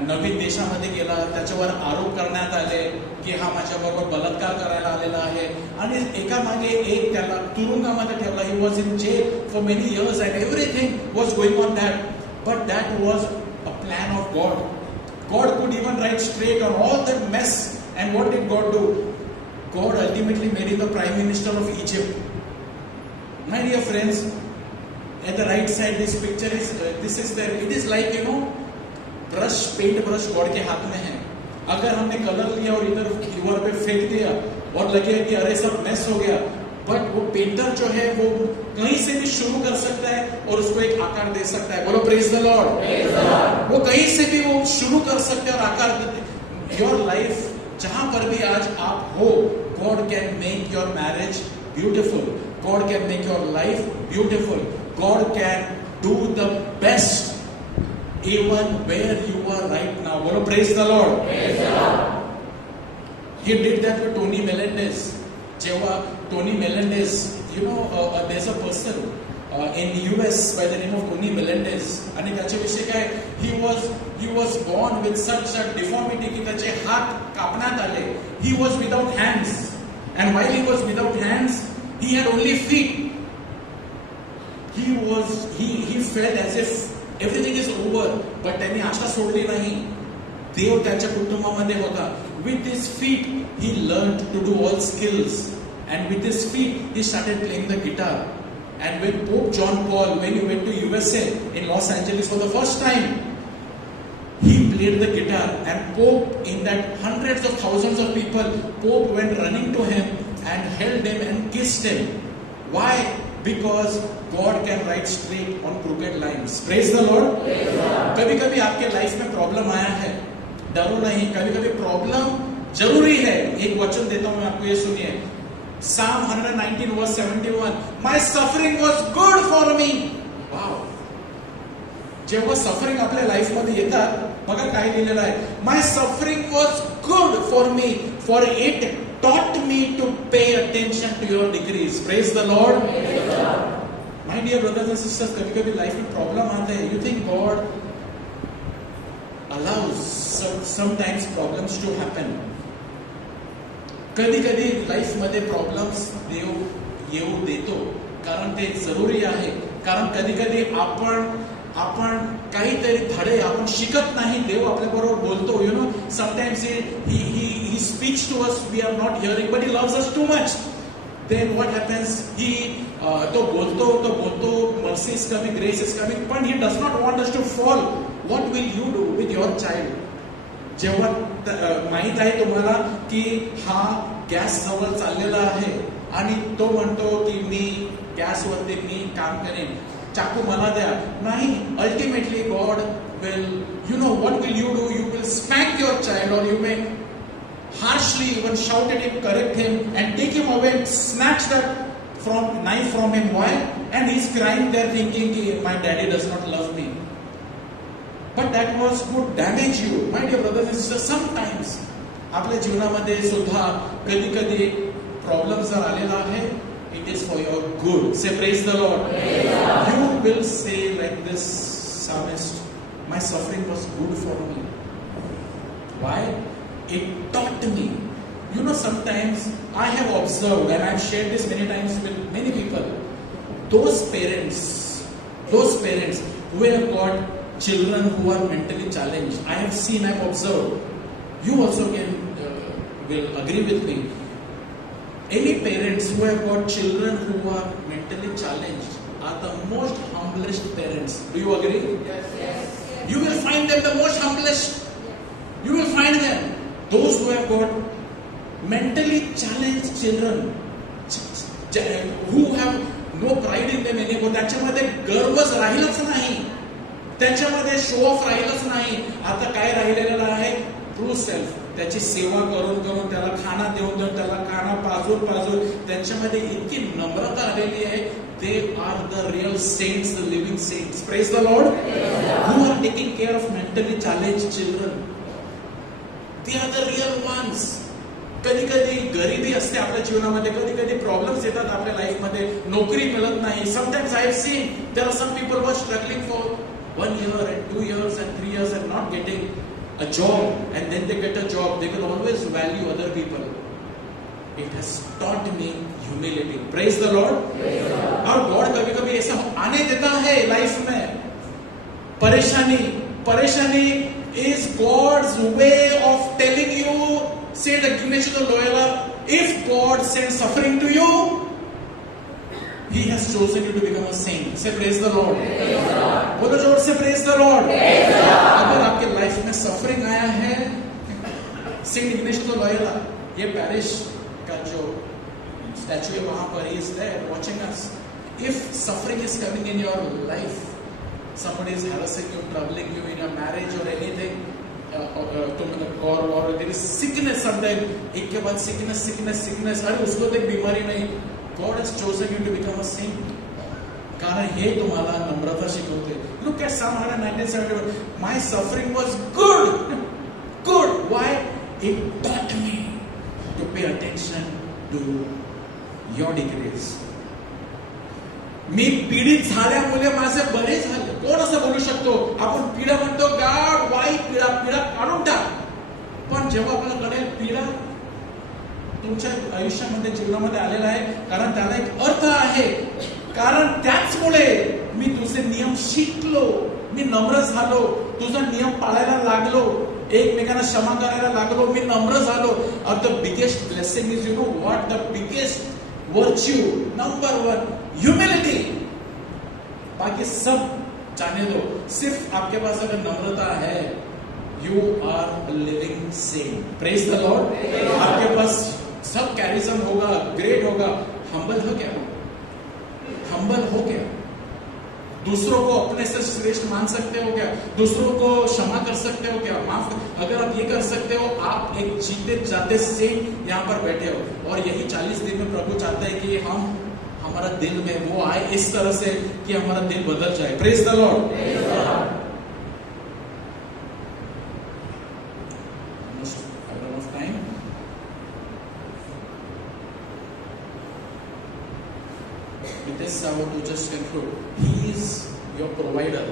नवीन देशामध्ये गेला, त्याच्यावर आरोप करण्यात आले की हा माझ्याबरोबर बलात्कार करायला आलेला आहे, आणि एका मागे एक त्याला तुरुंगामध्ये ठेवला. He was in jail for many years and everything was going on that. But that was a plan of of God. God could even write straight on all that mess. And what did God do? God ultimately made him the Prime Minister of Egypt. My dear friends, at the right side, this picture is, this is there. It is like, brush, paint brush God के हाथ में है. अगर हमने कलर लिया और इधर दीवार पे फेंक दिया और लगे कि अरे सब मेस हो गया, बट वो पेंटर जो है वो कहीं से भी शुरू कर सकता है और उसको एक आकार दे सकता है. बोलो प्रेज द लॉर्ड. वो कहीं से भी वो शुरू कर सकते हैं और आकार देते. योर लाइफ जहां पर भी आज आप हो, God can make your marriage beautiful. God can make your life beautiful. God can do the best even where you are right now. Well, praise the Lord. Praise the Lord. He did that with Tony Melendez. Tony Melendez, there's a person in US by the name of Tony Melendez. आणि त्याच्याविषयी काय, he was born with such a deformity की त्याचे हात कापण्यात आले. He was without hands, and while he was without hands, he had only feet. He felt as if everything is over, but त्यांनी आशा सोडली नाही. देव त्याच्या कुटुंबामध्ये होता. With his feet, he learned to do all skills, and with his feet, he started playing the guitar. And when Pope John Paul, when he went to USA in Los Angeles for the first time, he played the guitar, and Pope, in that hundreds of thousands of people, Pope went running to him and held him and kissed him. Why? Because God can write straight on crooked lines. Praise the Lord. कभी कभी आपके लाइफ में प्रॉब्लम आया है, डरो नहीं. कभी कभी प्रॉब्लम जरूरी है. एक वचन देता हूं मैं आपको, ये सुनिए. Psalm 119 verse 71. My suffering was good for me. Wow. जेव्हा सफरिंग आपल्या लाईफ मध्ये येतात, बघा काय लिहिलेलं आहे. My suffering was good for me, for it taught me to pay attention to your decrees. Praise the Lord. My dear brothers and sisters, कभी कभी लाइफ में प्रॉब्लम आते हैं. You think God allows sometimes problems to happen. कधी कधी लाईफ मध्ये प्रॉब्लेम्स देव येऊ देतो, कारण ते जरुरी आहे. कारण कधी कधी आपण काहीतरी धडे आपण शिकत नाही. देव आपल्या बरोबर बोलतो. Sometimes he speaks to us, we are not hearing, but he loves us too much. Then what happens? तो बोलतो, mercy is coming, grace is coming, but he does not want us to fall. What will you do with your child? जेव्हा माहित आहे तुम्हाला की हा गॅस जवळ चाललेला आहे आणि तो म्हणतो की मी गॅसवरती मी काम करेन, चाकू मला द्या. नाही, ultimately God will, what will you do? You will spank your child, or you may harshly even shout at him, correct him, and take him away, snatch that knife from him. Why? And he's crying there thinking, my daddy does not love me. But that was would damage you. My dear brothers and sisters, sometimes आपल्या जीवनामध्ये सुद्धा कधी कधी प्रॉब्लेम जर आलेला आहे, it is for your good. Say praise the Lord. You will say like this psalmist, my suffering was good for me. Why? It taught me. Sometimes I have observed, and I have shared this many times with many people, those parents who have got children who are mentally challenged. I have seen, I have observed. You also will agree with me. Any parents who have got children who are mentally challenged are the most humblest parents. Do you agree? Yes. You will find them the most humblest. You will find them. Those who have got mentally challenged children, who have no pride in them anymore. त्याच्यामध्ये गर्वच राहिलंच नाही. त्याच्यामध्ये show off राहिलंच नाही. आता काय राहिलेलं आहे? True self. त्याची सेवा करून त्याला खाना देऊन त्याला खाना पाजून त्यांच्यामध्ये इतकी नम्रता आलेली आहे. They are the real saints, the living saints. Praise the Lord. Who are taking care of mentally challenged children. They are the real ones. कधी कधी गरिबी असते आपल्या जीवनामध्ये, कधी कधी प्रॉब्लेम्स येतात आपल्या लाईफ मध्ये, नोकरी मिळत नाही. Sometimes I have seen there are some people who are struggling for 1 year and 2 years and 3 years and not getting a job, and then they get a job. They can always value other people. It has taught me humility. Praise the Lord. और गॉड कभी कभी ऐसा आने देता है लाइफ में, परेशानी is God's way of telling you, Saint Ignatius of Loyola, if God sends suffering to you, He has chosen you to become a saint. Say praise the Lord. बोलो जोर से praise the Lord. अगर आपके लाइफ में सफरिंग आया है, Saint Ignatius of Loyola, ये पेरिश का जो स्टैचू है वहां पर, he is there watching us. If suffering is coming in your life, somebody is harassing you, troubling you in your marriage or anything, or there is sickness sometimes, एक के बाद sickness, अरे उसको तो एक बीमारी नहीं. God has chosen you to become a saint. कारण हे तुम्हाला नम्रता शिकवते. Look at Psalm 119:7. My suffering was good. Why? It taught me to pay attention to your decrees. मी पीडित झाल्यामुळे माझे बरे झाले. कोण असं बोलू शकतो? आपण पीडा म्हणतो, God, why पीडा काढून टाक. पण जेव्हा आपल्याकडे पीडा तुमच्या आयुष्यामध्ये जीवनामध्ये आलेला आहे, कारण त्याला एक अर्थ आहे. कारण त्याचमुळे मी तुझे नियम शिकलो, मी नम्र झालो, तुझा नियम पाळायला लागलो, एकमेकांना क्षमा करायला लागलो, मी नम्र झालो. The biggest blessing is, you know what, the biggest virtue, number 1, ह्यूमिलिटी. बाकी सब जाने दो, सिर्फ आपके पास अगर नम्रता है, you are living saint. Praise the lord. आपके पास सब कैरिज्म होगा, ग्रेट होगा. हम्बल हो क्या? हम्बल हो क्या? दूसरों को अपने से श्रेष्ठ मान सकते हो क्या? दूसरों को क्षमा कर सकते हो क्या? माफ, अगर आप ये कर सकते हो, आप एक जीते जाते सेंट यहाँ पर बैठे हो. और यही 40 दिन में प्रभु चाहता है कि हम, हमारा दिल में वो आए इस तरह से कि हमारा दिल बदल जाए. Praise the Lord. With this, I want to just conclude. He is your provider.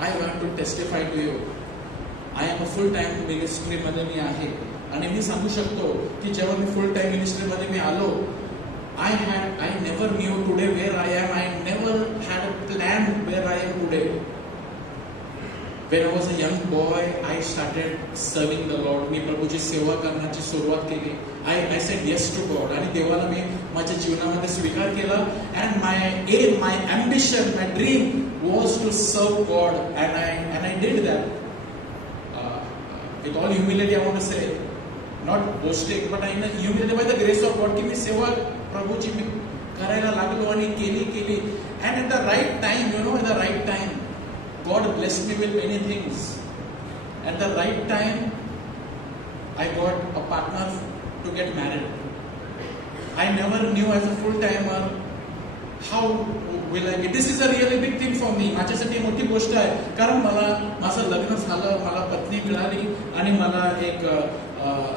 I want to testify to you. I am a full-time ministry मध्ये मी आहे, आणि मी सांगू शकतो की जेव्हा मी फुल टाइम मिनिस्ट्री मध्ये मी आलो, I never knew today where I am. I never had a plan where I am today. When I was a young boy, I started serving the Lord. मी प्रभूची सेवा करण्याची सुरुवात केली. I said yes to God. आणि देवाला मी माझ्या जीवनामध्ये स्वीकार केला. And my aim, my ambition, my dream was to serve God, and I did that. With all humility, I want to say, not boasting, but in humility by the grace of God, की मी सेवा प्रभूची मी करायला लागलो आणि केली. And at the right time, at the right time, God blessed me with many things. At the right time, I got a partner to get married. I never knew as a full-timer how will I get. This is a really big thing for me. माझ्यासाठी मोठी गोष्ट आहे, कारण मला माझं लग्न झालं, मला पत्नी मिळाली, आणि मला एक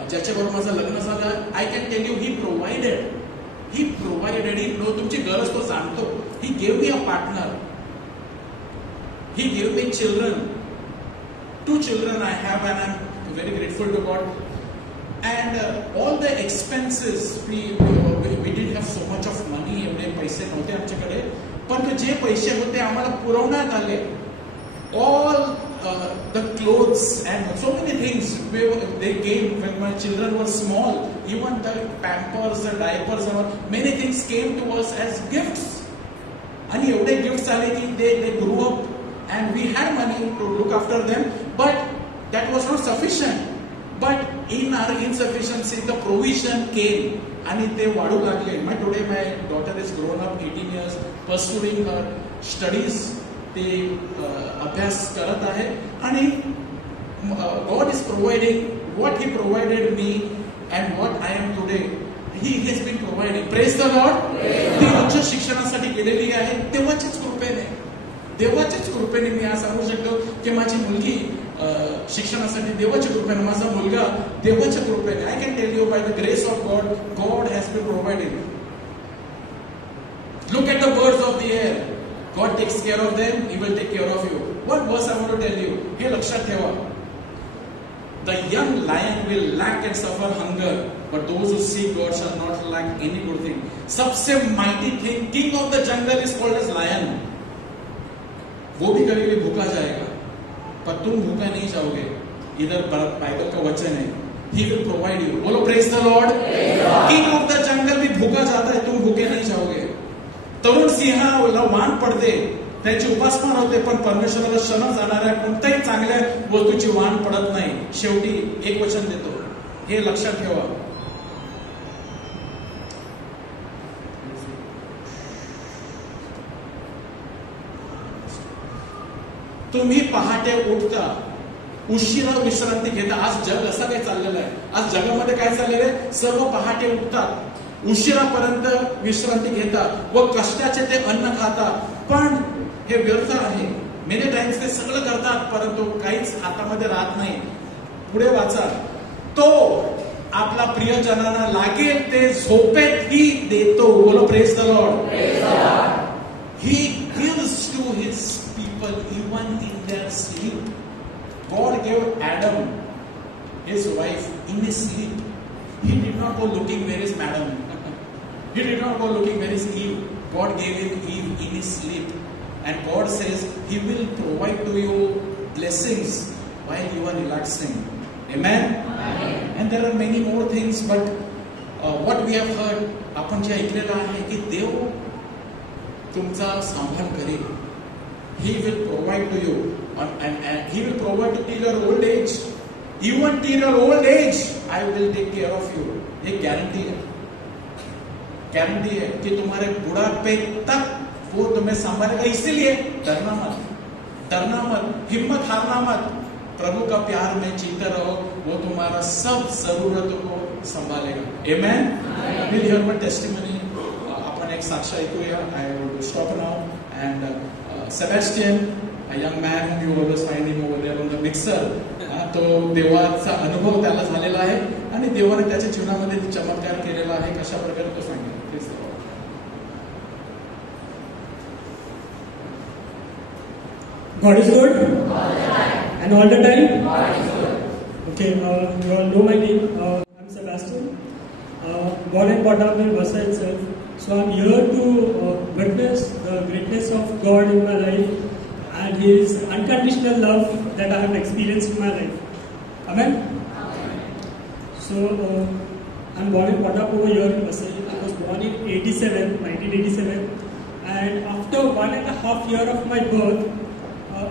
ज्याच्याबरोबर माझं लग्न झालं, I can tell you, He provided. He know तुमची गरज तो जाणतो. He gave me a partner. He gave me children. 2 children I have, and I'm very grateful to God. And all the expenses, we didn't have so much of money. एवढे पैसे नव्हते आमच्याकडे, पण जे पैसे होते आम्हाला पुरवण्यात आले. All the clothes and so many things they came when my children were small. Even the pampers, the diapers, many things came to us as gifts. आणि एवढे गिफ्ट्स आले की they grew up. And we had money to look after them, but that was not sufficient. But in our insufficiency, the provision came, and they वाढू लागले. Today my daughter is grown up, 18 years, pursuing her studies. ते अभ्यास करत आहे, आणि God is providing what He provided me, and what I am today. He has been providing. Praise the Lord. ती उच्च शिक्षणासाठी गेलेली आहे तेव्हाच्याच कृपेने मी आज सांगू शकतो की माझी मुलगी शिक्षणासाठी देवाच्या कृपेने, माझा मुलगा देवाच्या कृपेने. I can tell you, by the grace of God, God has been providing. Look at the birds of the air. God takes care of them. He will take care of you. What verse I want to tell you? हे लक्षात ठेवा. The young lion will lack and suffer hunger, but those who seek God shall not lack any good thing. सबसे mighty thing, king of the jungle is called as lion. वो भी कभी भी भूखा जाएगा, पर तुम भूखा नहीं जाओगे। इधर बाइबल का वचन है, He will provide you. बोलो praise the Lord. King of the jungle भी भूखा जाता है, तुम भूखे नहीं जाओगे। तरुण सिंहाला वाण पडते, त्याची उपासमार होते, पण परमेश्वराला क्षण जाणाऱ्या कोणत्याही चांगल्या वस्तूची वाण पडत नाही। शेवटी एक वचन देतो, हे लक्षात ठेवा, तुम्ही पहाटे उठता, उशिरा विश्रांती घेता। आज जग असं काय चाललेलं आहे, आज जगामध्ये काय चाललेलं आहे, सर्व पहाटे उठतात, उशिरापर्यंत विश्रांती घेतात व कष्टाचे ते अन्न खातात, पण हे व्यर्थ आहे। मेनी टाइम्स ते सगळं करतात, परंतु काहीच हातामध्ये राहत नाही। पुढे वाचा, तो आपला प्रियजनांना लागेल ते झोपेतही देतो। बोलो praise the lord. He gives to his people even in their sleep. God gave Adam his wife in his sleep. He did not go looking where is Madam. He did not go looking where is Eve. God gave him Eve in his sleep. And God says He will provide to you blessings while you are relaxing. Amen? Amen. And there are many more things, but what we have heard, आपण जे ऐकलेलं आहे की देव तुमचा सांभाळ करेल. He will provide to you. And He will provide to till your old age. Even till your old age, I will take care of you. ये गारंटी है, गारंटी है कि तुम्हारे बुढ़ापे तक वो तुम्हें संभालेगा। इसीलिए डरना मत, डरना मत, हिम्मत हारना मत। प्रभु का प्यार में जीते रहो, वो तुम्हारा सब जरूरतों को संभालेगा। Amen. We'll hear my testimony. अपन एक साक्ष्य ऐकूया. I will stop now. And Sebastian, a young man whom you always find him over there on the mixer, तो देवाचा अनुभव त्याला झालेला आहे आणि देवाने त्याच्या जीवनामध्ये चमत्कार केलेला आहे। कशा प्रकारे तो सांगेल, please. God is good, and all the time. Okay, you all know my name. I'm Sebastian, born and brought up in Vasa itself. So I'm here to witness the greatness of God in my life and His unconditional love that I have experienced in my life. Amen. So I'm born and brought up over here in Vasa. I was born in 1987, and after 1.5 years of my birth,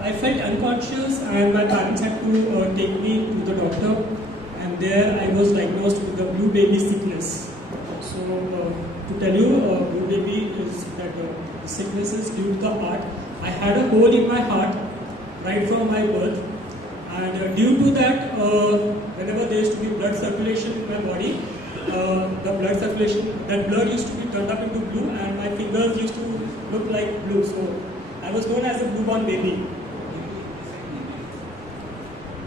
I felt unconscious, and my parents had to take me to the doctor, and there I was diagnosed with the blue baby sickness. So to tell you, blue baby is that the sickness is due to the heart. I had a hole in my heart right from my birth, and due to that, whenever there used to be blood circulation in my body, the blood circulation, that blood used to be turned up into blue, and my fingers used to look like blue. So I was known as a blue-born baby.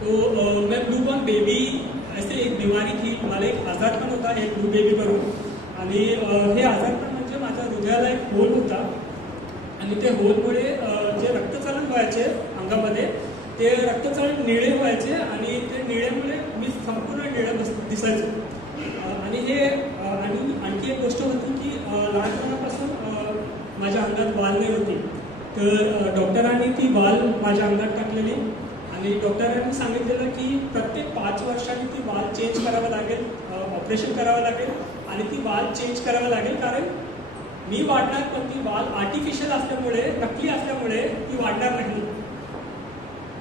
तो मैं blue-born baby ऐसे एक बीमारी थी, मला एक आजारपण होता एक ब्लू बेबी करून, आणि हे आजारपण म्हणजे माझ्या हृदयाला एक होल होता, आणि ते होलमुळे जे रक्तचलन व्हायचे अंगामध्ये, ते रक्तचलन निळे व्हायचे, आणि ते निळेमुळे मी संपूर्ण निळं दिसायचो. आणि हे आणि आणखी एक गोष्ट होती की लहानपणापासून माझ्या अंगात वाल नाही होती, तर डॉक्टरांनी ती वाल माझ्या अंगात टाकलेली, आणि डॉक्टरांनी सांगितलेलं की प्रत्येक 5 वर्षांनी ती वाल चेंज करावं लागेल, ऑपरेशन करावं लागेल, आणि ती वाल चेंज करावं लागेल, कारण मी वाढणार, पण ती वाल आर्टिफिशियल असल्यामुळे, नकली असल्यामुळे ती वाढणार नाही.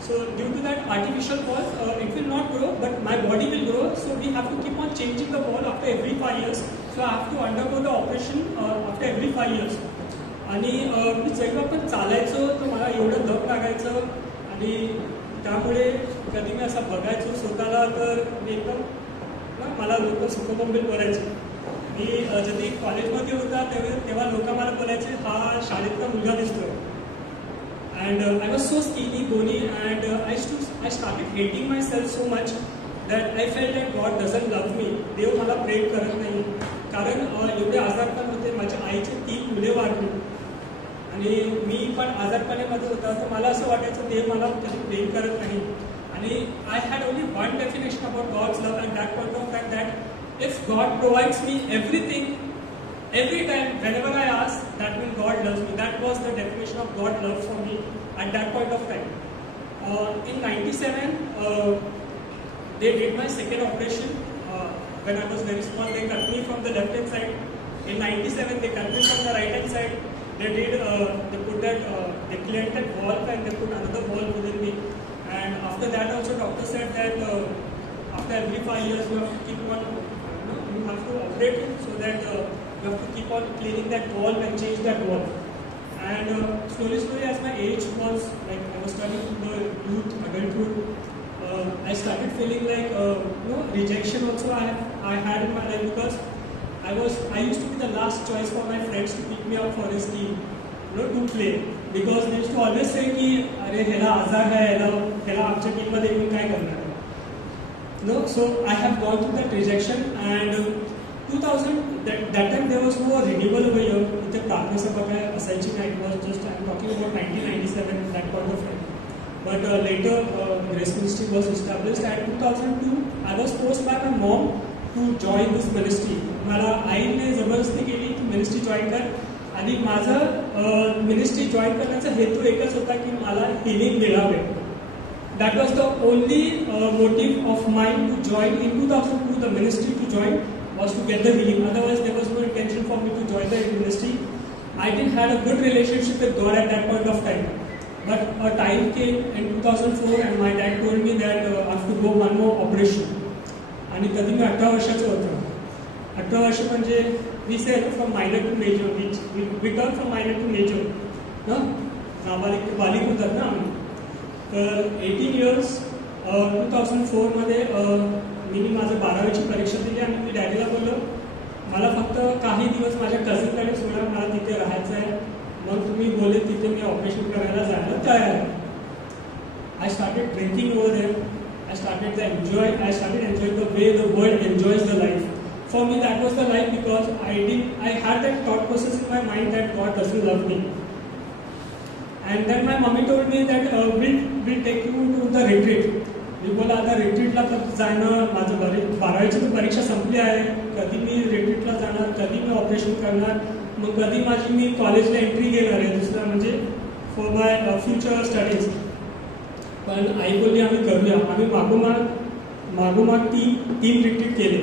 So due to that artificial wall, it will not grow, but my body will grow. So we have to keep on changing the wall after every 5 years. So I have to undergo the operation after every 5 years. आणि मी जेव्हा पण चालायचो तर मला एवढं दम लागायचं, आणि त्यामुळे कधी मी असं बघायचो स्वतःला तर मी एकदम मला लोक सुखबंबील बोलायचे. मी जरी कॉलेजमध्ये होता तेव्हा लोक मला बोलायचे, हा शाळेतला मुलगा दिसतो. And I was so skinny, bony, and I started hating myself so much that I felt that God doesn't love me. देव मला प्रेम करत नाही, कारण एवढे आजारपण होते. माझ्या आईचे 3 मुले वाढली, आणि मी पण आजारपणामध्ये होता, तर मला असं वाटायचं देव मला कधी प्रेम करत नाही. आणि I had only one definition about God's love at that point of time, that if God provides me everything, every time, whenever I ask, that means God loves me. That was the definition of God love for me at that point of time. In '97, they did my second operation. When I was very small, they cut me from the left hand side. In '97, they cut me from the right hand side. They put that, they cleared that valve and they put another valve within me. And after that, also doctor said that after every 5 years, you have to keep on, you have to operate it so that you have to keep on cleaning that valve and change that valve. And slowly, as my age was, like I was turning to the youth, adulthood, I started feeling like, rejection also I had in my life, because I used to be the last choice for my friends to pick me up for this team, to play. Because they used to always say कि अरे हेला आजार है, हेला आमच्या team मध्ये येऊन काय करणार? So I have gone through that rejection, and 2000 that time there was no renewal over here. इथे प्रार्थना सभा काय असायची नाही. It was just, I'm talking about 1997, that point of time. But later Grace Ministry was established, and 2002 I was forced by my mom to join this ministry. मला आईने जबरदस्ती केली की मिनिस्ट्री जॉईन कर, आणि माझं मिनिस्ट्री जॉईन करण्याचा हेतू एकच होता की मला हिलिंग मिळावे. That was the only motive of mine to join in 2002 the ministry to join was to get the healing. Otherwise there was no intention for me to join the ministry. I didn't have a good relationship with God at that point of time. But a time came in 2004 and my dad told me that I have to go one more operation. आणि कधी मी 18 वर्षाचं होतो. 18 वर्ष म्हणजे we said from minor to major, we turn from minor to major. नाबालिक ते बालिक होतात ना आम्ही. तर 18 years 2004 मध्ये मी माझं 12वीची परीक्षा दिली आणि मी डॅडीला बोललो मला फक्त काही दिवस माझ्या कझनकडे सोडा, मला तिथे राहायचं आहे. मग तुम्ही बोलले तिथे मी ऑपरेशन करायला जायला तयार आहे. I started drinking over there. I started enjoying the way the world enjoys the life. For me, that was the life, because I had that thought process in my mind that God doesn't love me. And then my mommy told me that we'll take you to the retreat. मी बोला आता रिट्रीटला जाणं, माझं 12वीची परीक्षा संपली आहे, कधी मी रिट्रीटला जाणार, कधी मी ऑपरेशन करणार, मग कधी मी कॉलेजला एंट्री घेणार आहे दुसरा म्हणजे फॉर माय फ्युचर स्टडीज. पण आई बोलली आम्ही करूया. आम्ही मागोमाग 3 रिट्रीट केले,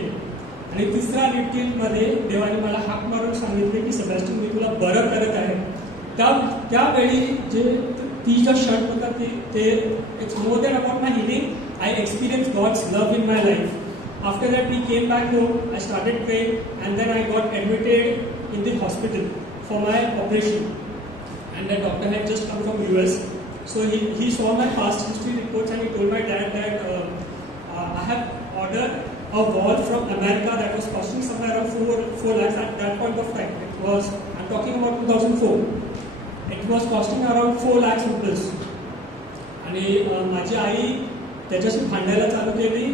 आणि तिसऱ्या रिट्रीटमध्ये देवाने मला हाक मारून सांगितले की सेबॅस्टियन मी तुला बरं करत आहे. त्यावेळी जे ती जो क्षण होता ते it's more than about my healing. I experienced God's love in my life. After that, we came back home. I started praying, and then I got admitted in the hospital for my operation. And the doctor had just come from US, so he saw my past history reports, and he told my dad that I have ordered a valve from America that was costing somewhere around 4 lakhs at that point of time. I'm talking about 2004. It was costing around 4 lakhs rupees. आणि माझी आई त्याच्याशी भांडायला चालू केली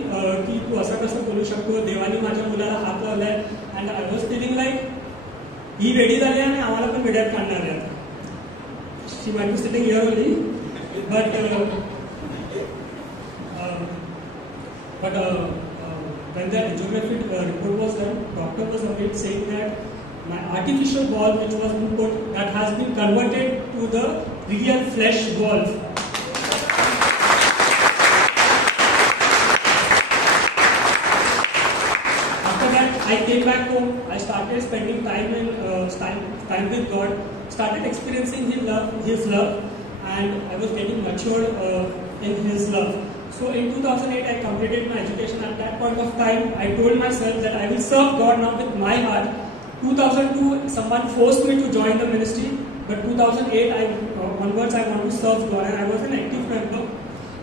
की तू असं कसं बोलू शकतो, देवाने माझ्या मुलाला हात लावलाय. And I was feeling like he वेडी झाली आणि आम्हाला पण वेड्यात काढणार आहे. She might be sitting here only, but when the angiography report was done, doctor was afraid, saying that my artificial valve which was put, that has been converted to the real flesh valve. I came back home. I started spending time with God. Started experiencing His love, and I was getting matured in His love. So in 2008, I completed my education. At that point of time, I told myself that I will serve God now with my heart. 2002, someone forced me to join the ministry, but 2008 onwards, I want to serve God, and I was an active member.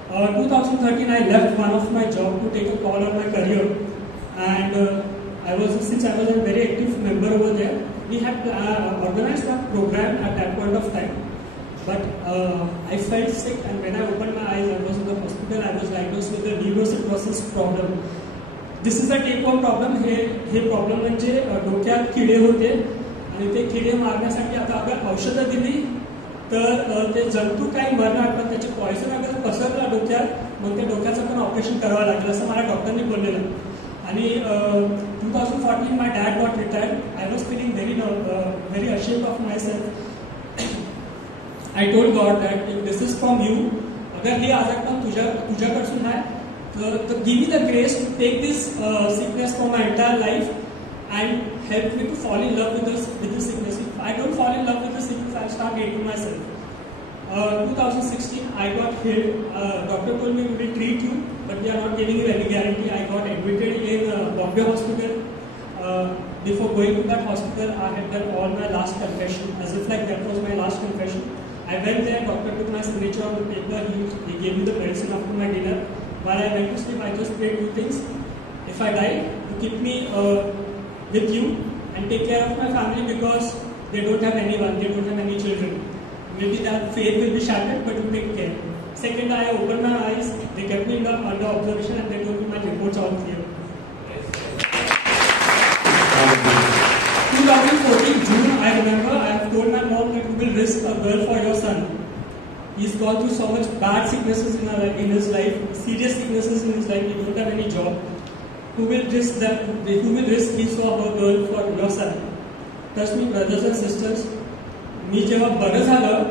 2013, I left one of my job to take a call on my career, and since I was a very active member over there, we had organized a program at that point of time. But I felt sick, and when I opened my eyes, I was in the hospital. I was diagnosed with a neuropsychosis problem. This is a tapeworm problem. हे problem म्हणजे डोक्यात किडे होते, आणि ते किडे मारण्यासाठी आता अगर औषधं दिली तर ते जंतू काही मरणार, पण त्याचे पॉयझन अगर पसरला डोक्यात, मग ते डोक्याचं पण ऑपरेशन करावं लागेल असं मला डॉक्टरनी बोललेलं. आणि 2014 my dad got retired. I was feeling very ashamed of myself. I told God that if this is from you, अगर हे आजारपण तुझ्याकडसून आहे तर give me the grace to take this sickness for my entire life and help me to fall in love with the sickness. If I don't fall in love with the sickness, I'll start hating myself. 2016, I got hit. Doctor told me we will treat you, but we are not giving you any guarantee. I got admitted in Bombay hospital. Before going to that hospital, I had done all my last confession, as if like that was my last confession. I went there, doctor took my signature on the paper, he gave me the medicine after my dinner. While I went to sleep, I just prayed two things. If I die, to keep me with you and take care of my family because they don't have anyone, they don't have any children. Maybe that faith will be shattered, but you take care. Second, I opened my eyes, they kept me under observation and they told me my reports all clear. 2014 June, I remember, I have told my mom that you will risk a girl for your son. He's gone through so much bad sicknesses in his life, serious sicknesses in his life, he don't have any job. Who will risk his or her girl for your son? Trust me, brothers and sisters, मी जेव्हा बरं झालं,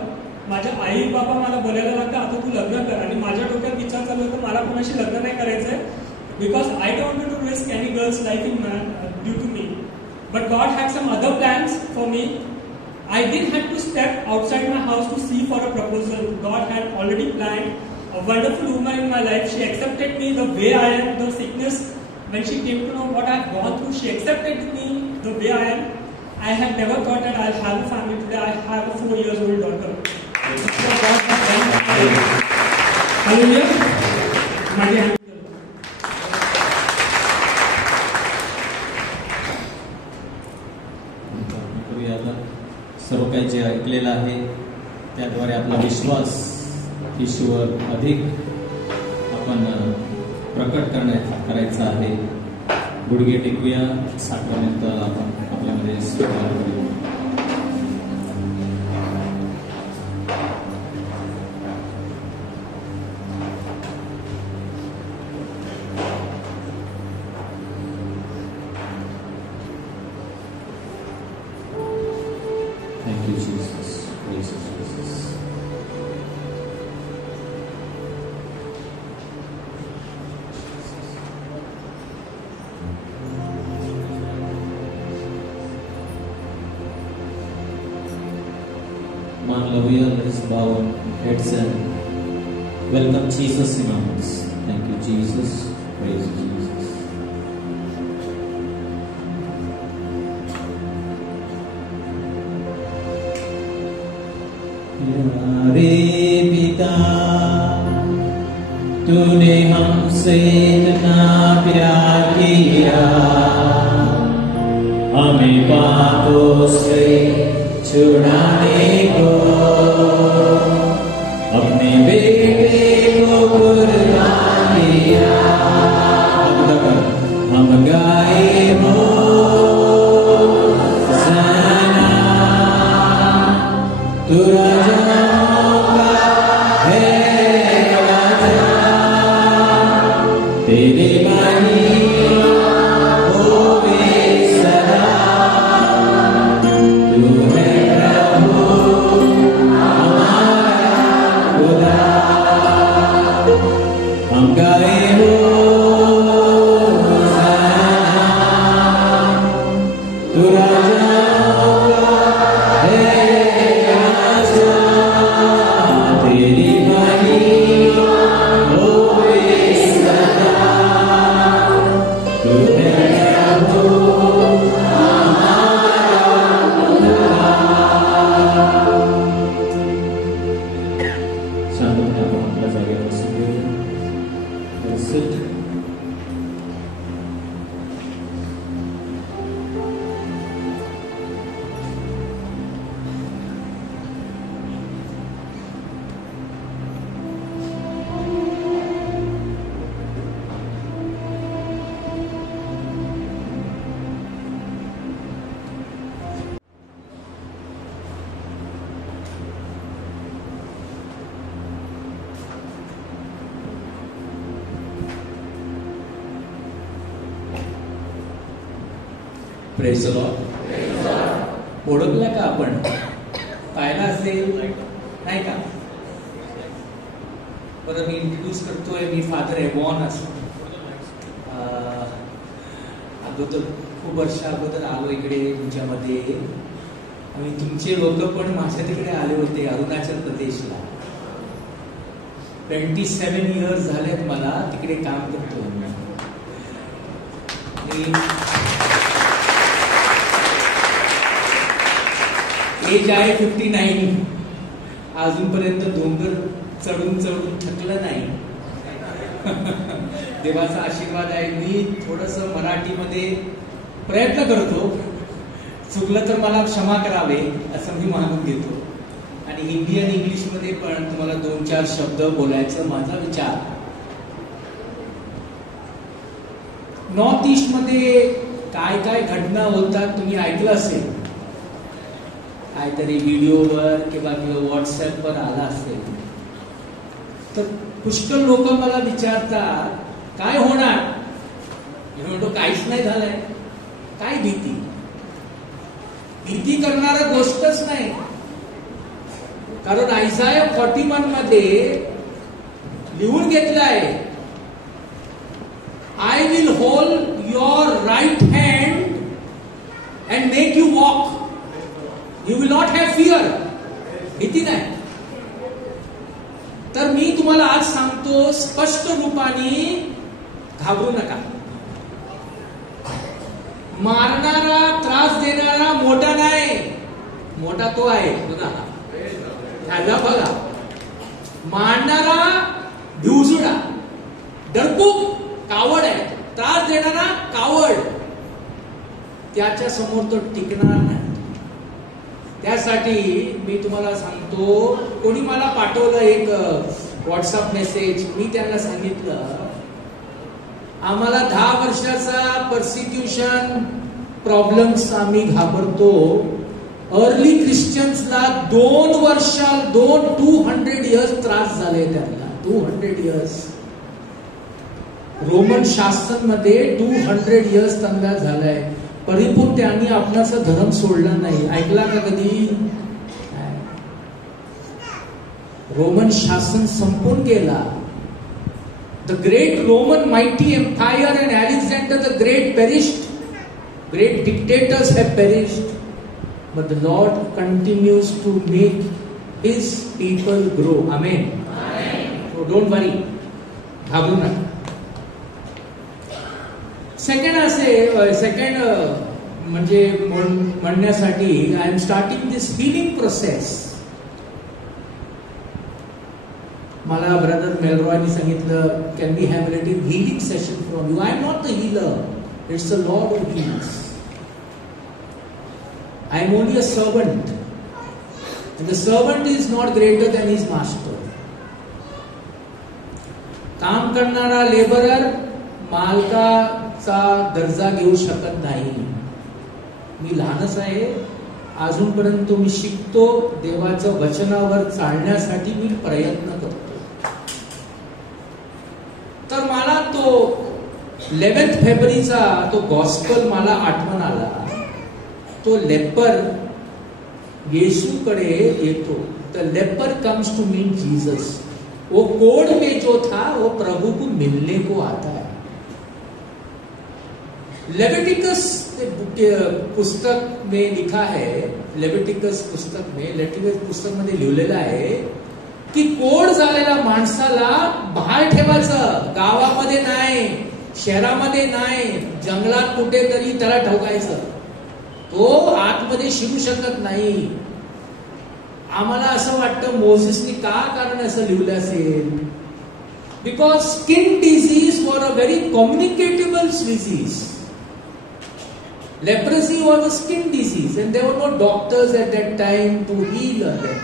माझ्या आई बाबा मला बोलायला लागतं आता तू लग्न कर आणि माझ्या डोक्यात विचार चालू होता मला कोणाशी लग्न नाही करायचंय because I don't want to risk any girl's life in due to me but God had some other plans for me I didn't have to step outside my house to see for a proposal. God had already planned a wonderful woman in my life. She accepted me the way I am, the sickness. When she came to know what I've gone through, she accepted me the way I am. I had never thought that I'll have a family today. I have a 4-year-old daughter. Hallelujah. सर्व काही जे ऐकलेलं आहे त्याद्वारे आपला विश्वास ईश्वर अधिक आपण प्रकट करायचा आहे. गुडघे टेकूया, साक्रमेंट आपण आपल्यामध्ये स्वीकार करूया. Thank you, Jesus. Praise you, Jesus. Hallelujah. Let us bow our heads and welcome Jesus in our midst. Thank you, Jesus. Praise you, Jesus. प्यारे पिता, तूने हमसे इतना प्यार किया, हमें पापों से छुड़ाने को अपने बेटे को कुर्बान किया. हम गाए होसाना, तू राजाओं का है राजा, तेरी महिमा होवे सदा. तू है प्रभु हमारा खुदा, हम गाए होसाना, तू राजाओं का है राजा, तेरी महिमा होवे सदा. तू है प्रभु शांतपणे आपण आपल्या जागेवर बसून घेऊया. Sit. Praise the Lord. ओळखला का आपण? पाहिला असेल नाही का? बरं, मी इंट्रोड्यूस करतोय, मी फादर एवॉन असं. अगोदर खूप वर्ष अगोदर आलो इकडे तुमच्यामध्ये आणि तुमचे लोक पण माझ्या तिकडे आले होते अरुणाचल प्रदेशला. 27 इयर्स झालेत मला तिकडे काम करतो. एज आहे 59. अजूनपर्यंत डोंगर चढून चढून थकलं नाही. देवाचा आशीर्वाद आहे. मी थोडस मराठीमध्ये प्रयत्न करतो, चुकलं तर मला क्षमा करावे असं मी मानून घेतो. आणि हिंदी आणि इंग्लिशमध्ये पण तुम्हाला 2-4 शब्द बोलायचं माझा विचार. नॉर्थ ईस्ट मध्ये काय काय घटना होतात तुम्ही ऐकलं असेल, काहीतरी व्हिडिओवर किंवा व्हॉट्सअपवर आला असेल. तर पुष्कळ लोक मला विचारतात काय होणार. मी म्हणतो काहीच नाही झालंय. काय भीती, भीती करणारा गोष्टच नाही. कारण आयसाया 41 मध्ये लिहून घेतलंय, I will hold your right hand and make you walk. You will not have fear. भीती नाही. तर मी तुम्हाला आज सांगतो स्पष्ट रूपाने घाबरू नका. मारणारा त्रास देणारा मोठा नाही, मोठा तो आहे बघा, ह्याला बघा. मारणारा भिवजुडा, डरपूक, कावड आहे. त्रास देणारा कावड, त्याच्या समोर तो टिकणार नाही. त्यासाठी मी तुम्हाला सांगतो, कोणी मला पाठवलं एक व्हॉट्सअप मेसेज. मी त्यांना सांगितलं आम्हाला 10 वर्षाचा पर्सिक्युशन प्रॉब्लेम्स आम्ही घाबरतो. अर्ली ख्रिश्चन्सला 200 इयर्स त्रास झाले. त्यांना 200 इयर्स. रोमन शासन मध्ये 200 इयर्स त्यांना झालाय. परिपूर्ण त्यांनी आपणाचा धर्म सोडला नाही. ऐकला का कधी? रोमन शासन संपून गेला. The great Roman mighty empire and Alexander the great perished. Great dictators have perished. But the Lord continues to make His people grow. Amen. So don't worry. घाबरू नका. सेकंड म्हणजे म्हणण्यासाठी I am starting this healing process. मला brother मेलरॉयनी सांगितलं can we have a little healing session from you. I am not the healer, it's the Lord who heals. I am only a servant, and the servant is not greater than his master. काम करणारा लेबरर मालकाचा दर्जा घेऊ शकत नाही. मी लहानच आहे, अजूनपर्यंत मी शिकतो. देवाचं वचनावर चालण्यासाठी मी प्रयत्न करतो. तर मला तो 11 फेब्रुवारीचा तो गॉस्पल मला आठवण आला. तो लेपर येशूकडे येतो. The leper comes to meet Jesus. वो कोड में जो था वो प्रभु को मिलने को आता है. लेविटिकस पुस्तक में लिखा है, लेविटिकस पुस्तक मध्ये लिहिलेलं आहे की कोड झालेल्या माणसाला बाहेर ठेवायचं. गावामध्ये नाही, शहरामध्ये नाही, जंगलात कुठेतरी त्याला ठोकायचं. तो आतमध्ये शिरू शकत नाही. आम्हाला असं वाटतं मोसेसनी का कारण असं लिहिलं असेल. Because skin disease were a very communicable disease. Leprosy was a skin disease and there were no doctors at that time to heal them.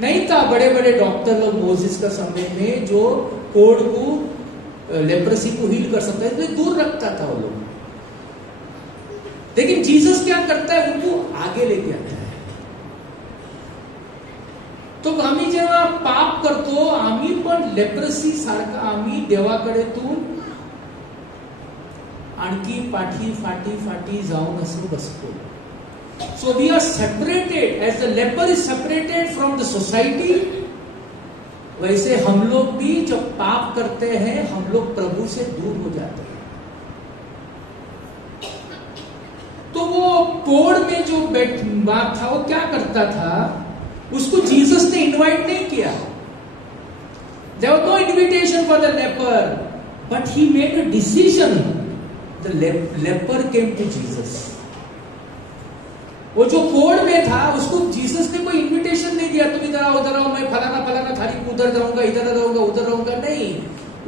नहीं था बड़े बड़े डॉक्टर लोग मोसेस का समय में जो कोड को लेप्रेसी को हील कर सकता है, इसलिए दूर रखता था वो लोग. लेकिन जीसस क्या करता है, उनको आगे लेके आता है. तो आम्ही जेव्हा पाप करतो, आम्ही पण लेप्रेसी सारखा आम्ही देवाकडे तून आणखी फाटी जाऊन असं बसतो. So we are separated, as the leper is separated from the society, वैसे हम लोग भी जब पाप करते हैं हम लोग प्रभु से दूर हो जाते हैं। तो वो कोड़ में जो बात था वो क्या करता था, उसको जीसस ने इनवाइट नहीं किया। There was no invitation for the leper, but he made a decision. The leper came to Jesus. वो जो कोड़ में था उसको जीसस ने कोई इनविटेशन नहीं दिया, तुम इधर आओ उधर आओ, मैं फलाना फलाना तारीख उधर रहूंगा इधर रहूंगा उधर रहूंगा, नहीं।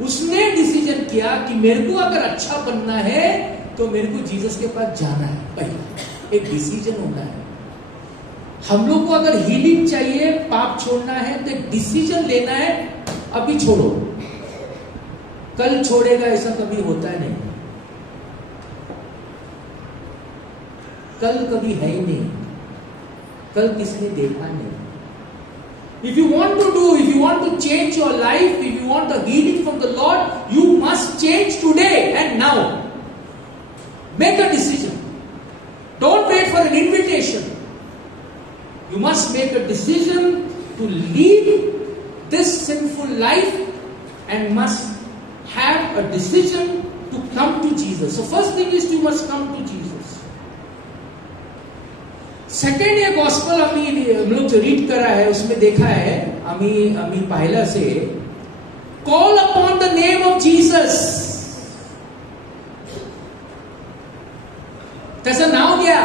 उसने डिसीजन किया कि मेरे को अगर अच्छा बनना है तो मेरे को जीसस के पास जाना है। पहला एक डिसीजन होना है। हम लोग को अगर हीलिंग चाहिए, पाप छोड़ना है, तो एक डिसीजन लेना है, अभी छोड़ो, कल छोड़ेगा ऐसा कभी होता है नहीं, कल कभी है ही नहीं, कल किसने देखा नहीं। If you want to do, if you want to change your life, if you want a healing from the Lord, you must change today and now. Make a decision. Don't wait for an invitation. You must make a decision to leave this sinful life and must have a decision to come to Jesus. So first thing is you must come to Jesus. Second ये गॉस्पल हम लोग जो रीड करा है उसमें देखा है आम्ही पाहिलं से call upon the name of Jesus. त्याचं नाव घ्या.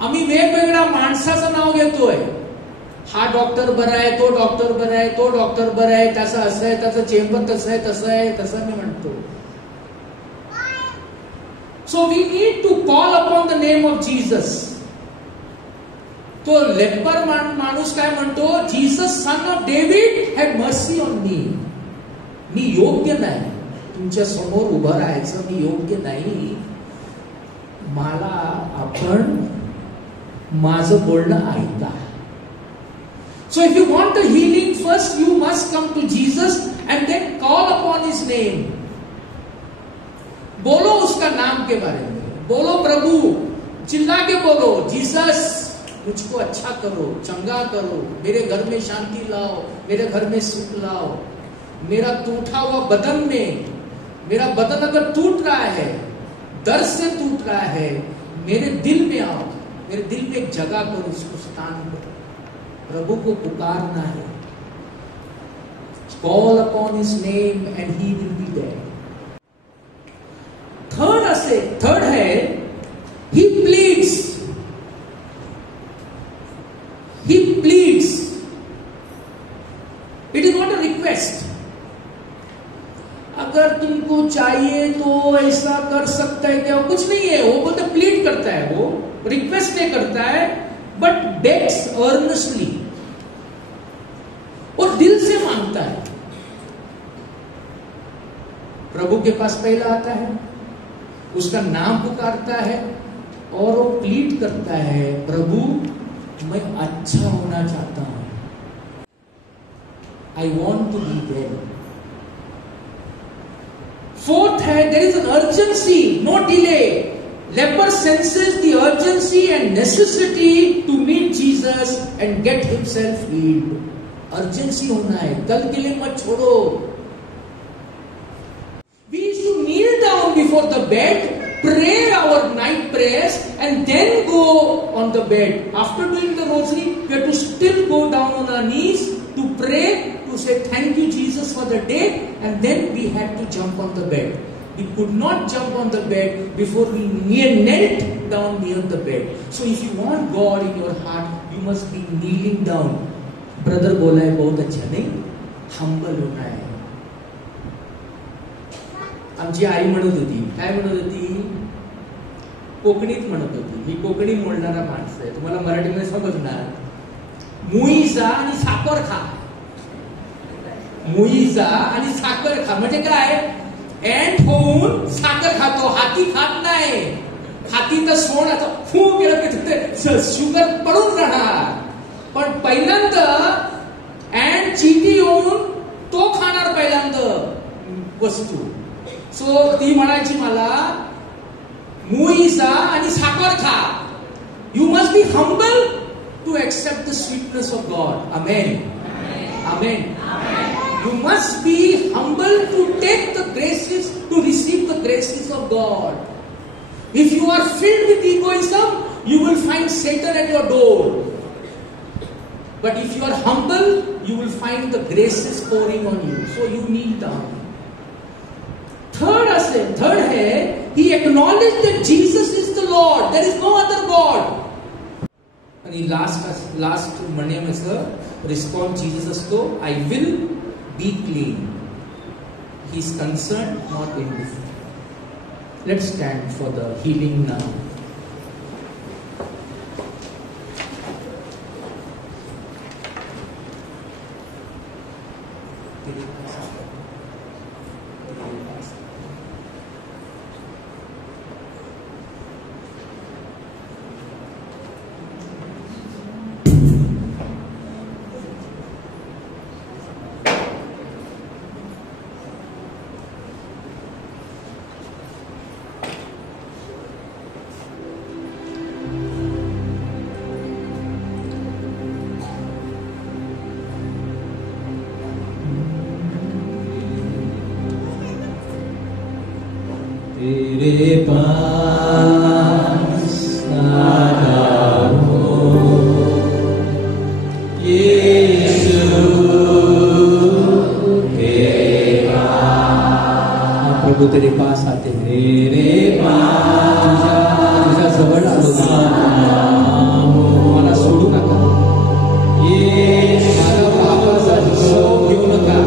आम्ही वेगवेगळ्या माणसाचं नाव घेतोय. हा डॉक्टर बरा आहे, तो डॉक्टर बरा आहे, तो डॉक्टर बरा आहे, त्याचं असं आहे, त्याचं चेंबर तसं आहे, तसं आहे, तसं मी म्हणतो. So we need to call upon the name of Jesus. तो लेपर माणूस काय म्हणतो, Jesus son of David had mercy on me. मी योग्य नाही तुमच्या समोर उभं राहायचं, मी योग्य नाही. मला आपण माझं बोलणं ऐका. So if you want the healing, first you must come to Jesus and then call upon his name. बोलो उसका नाम के बारे में, बोलो प्रभु, चिल्ला के बोलो, जीसस मुझको अच्छा करो, चंगा करो, मेरे घर में शांति लाओ, मेरे घर में सुख लाओ. मेरा टूटा हुआ बदन में, मेरा बदन अगर टूट रहा है, दर्द से टूट रहा है, मेरे दिल में आओ, मेरे दिल में एक जगह करो, उसको स्थान करो. प्रभु को पुकारना है. Call upon his name and he will be there. Third है he pleads. He pleads. It is not a request. अगर तुमको चाहिए तो ऐसा कर सकता है क्या, कुछ नहीं है. वो बोलते प्लीड करता है, वो रिक्वेस्ट नहीं करता है, बट बेग्स अर्नेस्टली, और दिल से मांगता है. प्रभु के पास पहला आता है, उसका नाम पुकारता है और वो प्लीड करता है, प्रभु मैं अच्छा होना चाहता हूं. I want to be there. Fourth है, there is an urgency, no delay. Leper senses the urgency and necessity to meet Jesus and get himself healed. Urgency होना है, कल के लिए मत छोड़ो. We used to kneel down before the bed, pray our night prayers, and then go on the bed. After doing the rosary, we have to still go down on our knees to pray, to say thank you Jesus for the day, and then we had to jump on the bed. We could not jump on the bed before we knelt down near the bed. So if you want God in your heart, you must be kneeling down. Brother बोला है बहुत अच्छा, नहीं, humble होना है. आमची आई म्हणत होती, काय म्हणत होती, कोकणीत म्हणत होती. ही कोकणी बोलणारा माणसं आहे, तुम्हाला मराठीमध्ये समजणार. मुई जा आणि साखर खा. मुई जा आणि साखर खा म्हणजे काय, एंट होऊन साखर खातो, हाती खात नाही. हाती तर सोडाचा फू गेलं की तिथे शुगर पडून राहणार, पण पहिल्यांदा एंड चीटी येऊन तो खाणार पहिल्यांदा वस्तू. सो ती म्हणायची मला, मुई जा आणि साखर खा. You must B humble to accept the sweetness of God. Amen. Amen. You must be humble to take the graces, to receive the graces of God. If you are filled with egoism, you will find Satan at your door. But if you are humble, you will find the graces pouring on you. So you kneel down. Third है, he acknowledged that Jesus is the Lord. There is no other God. आणि लास्ट म्हणण्याचं response Jesus असतो, I will be clean. He is concerned, not indifferent. Let's stand for the healing now. तेरे पास आया हूँ यीशु तेरे पास, प्रभु तेरे पास आते हैं. तेरे पास तुझ्या जवळ आलो मला सोडू नका. माझा पापाचा हिशोब घेऊ नका.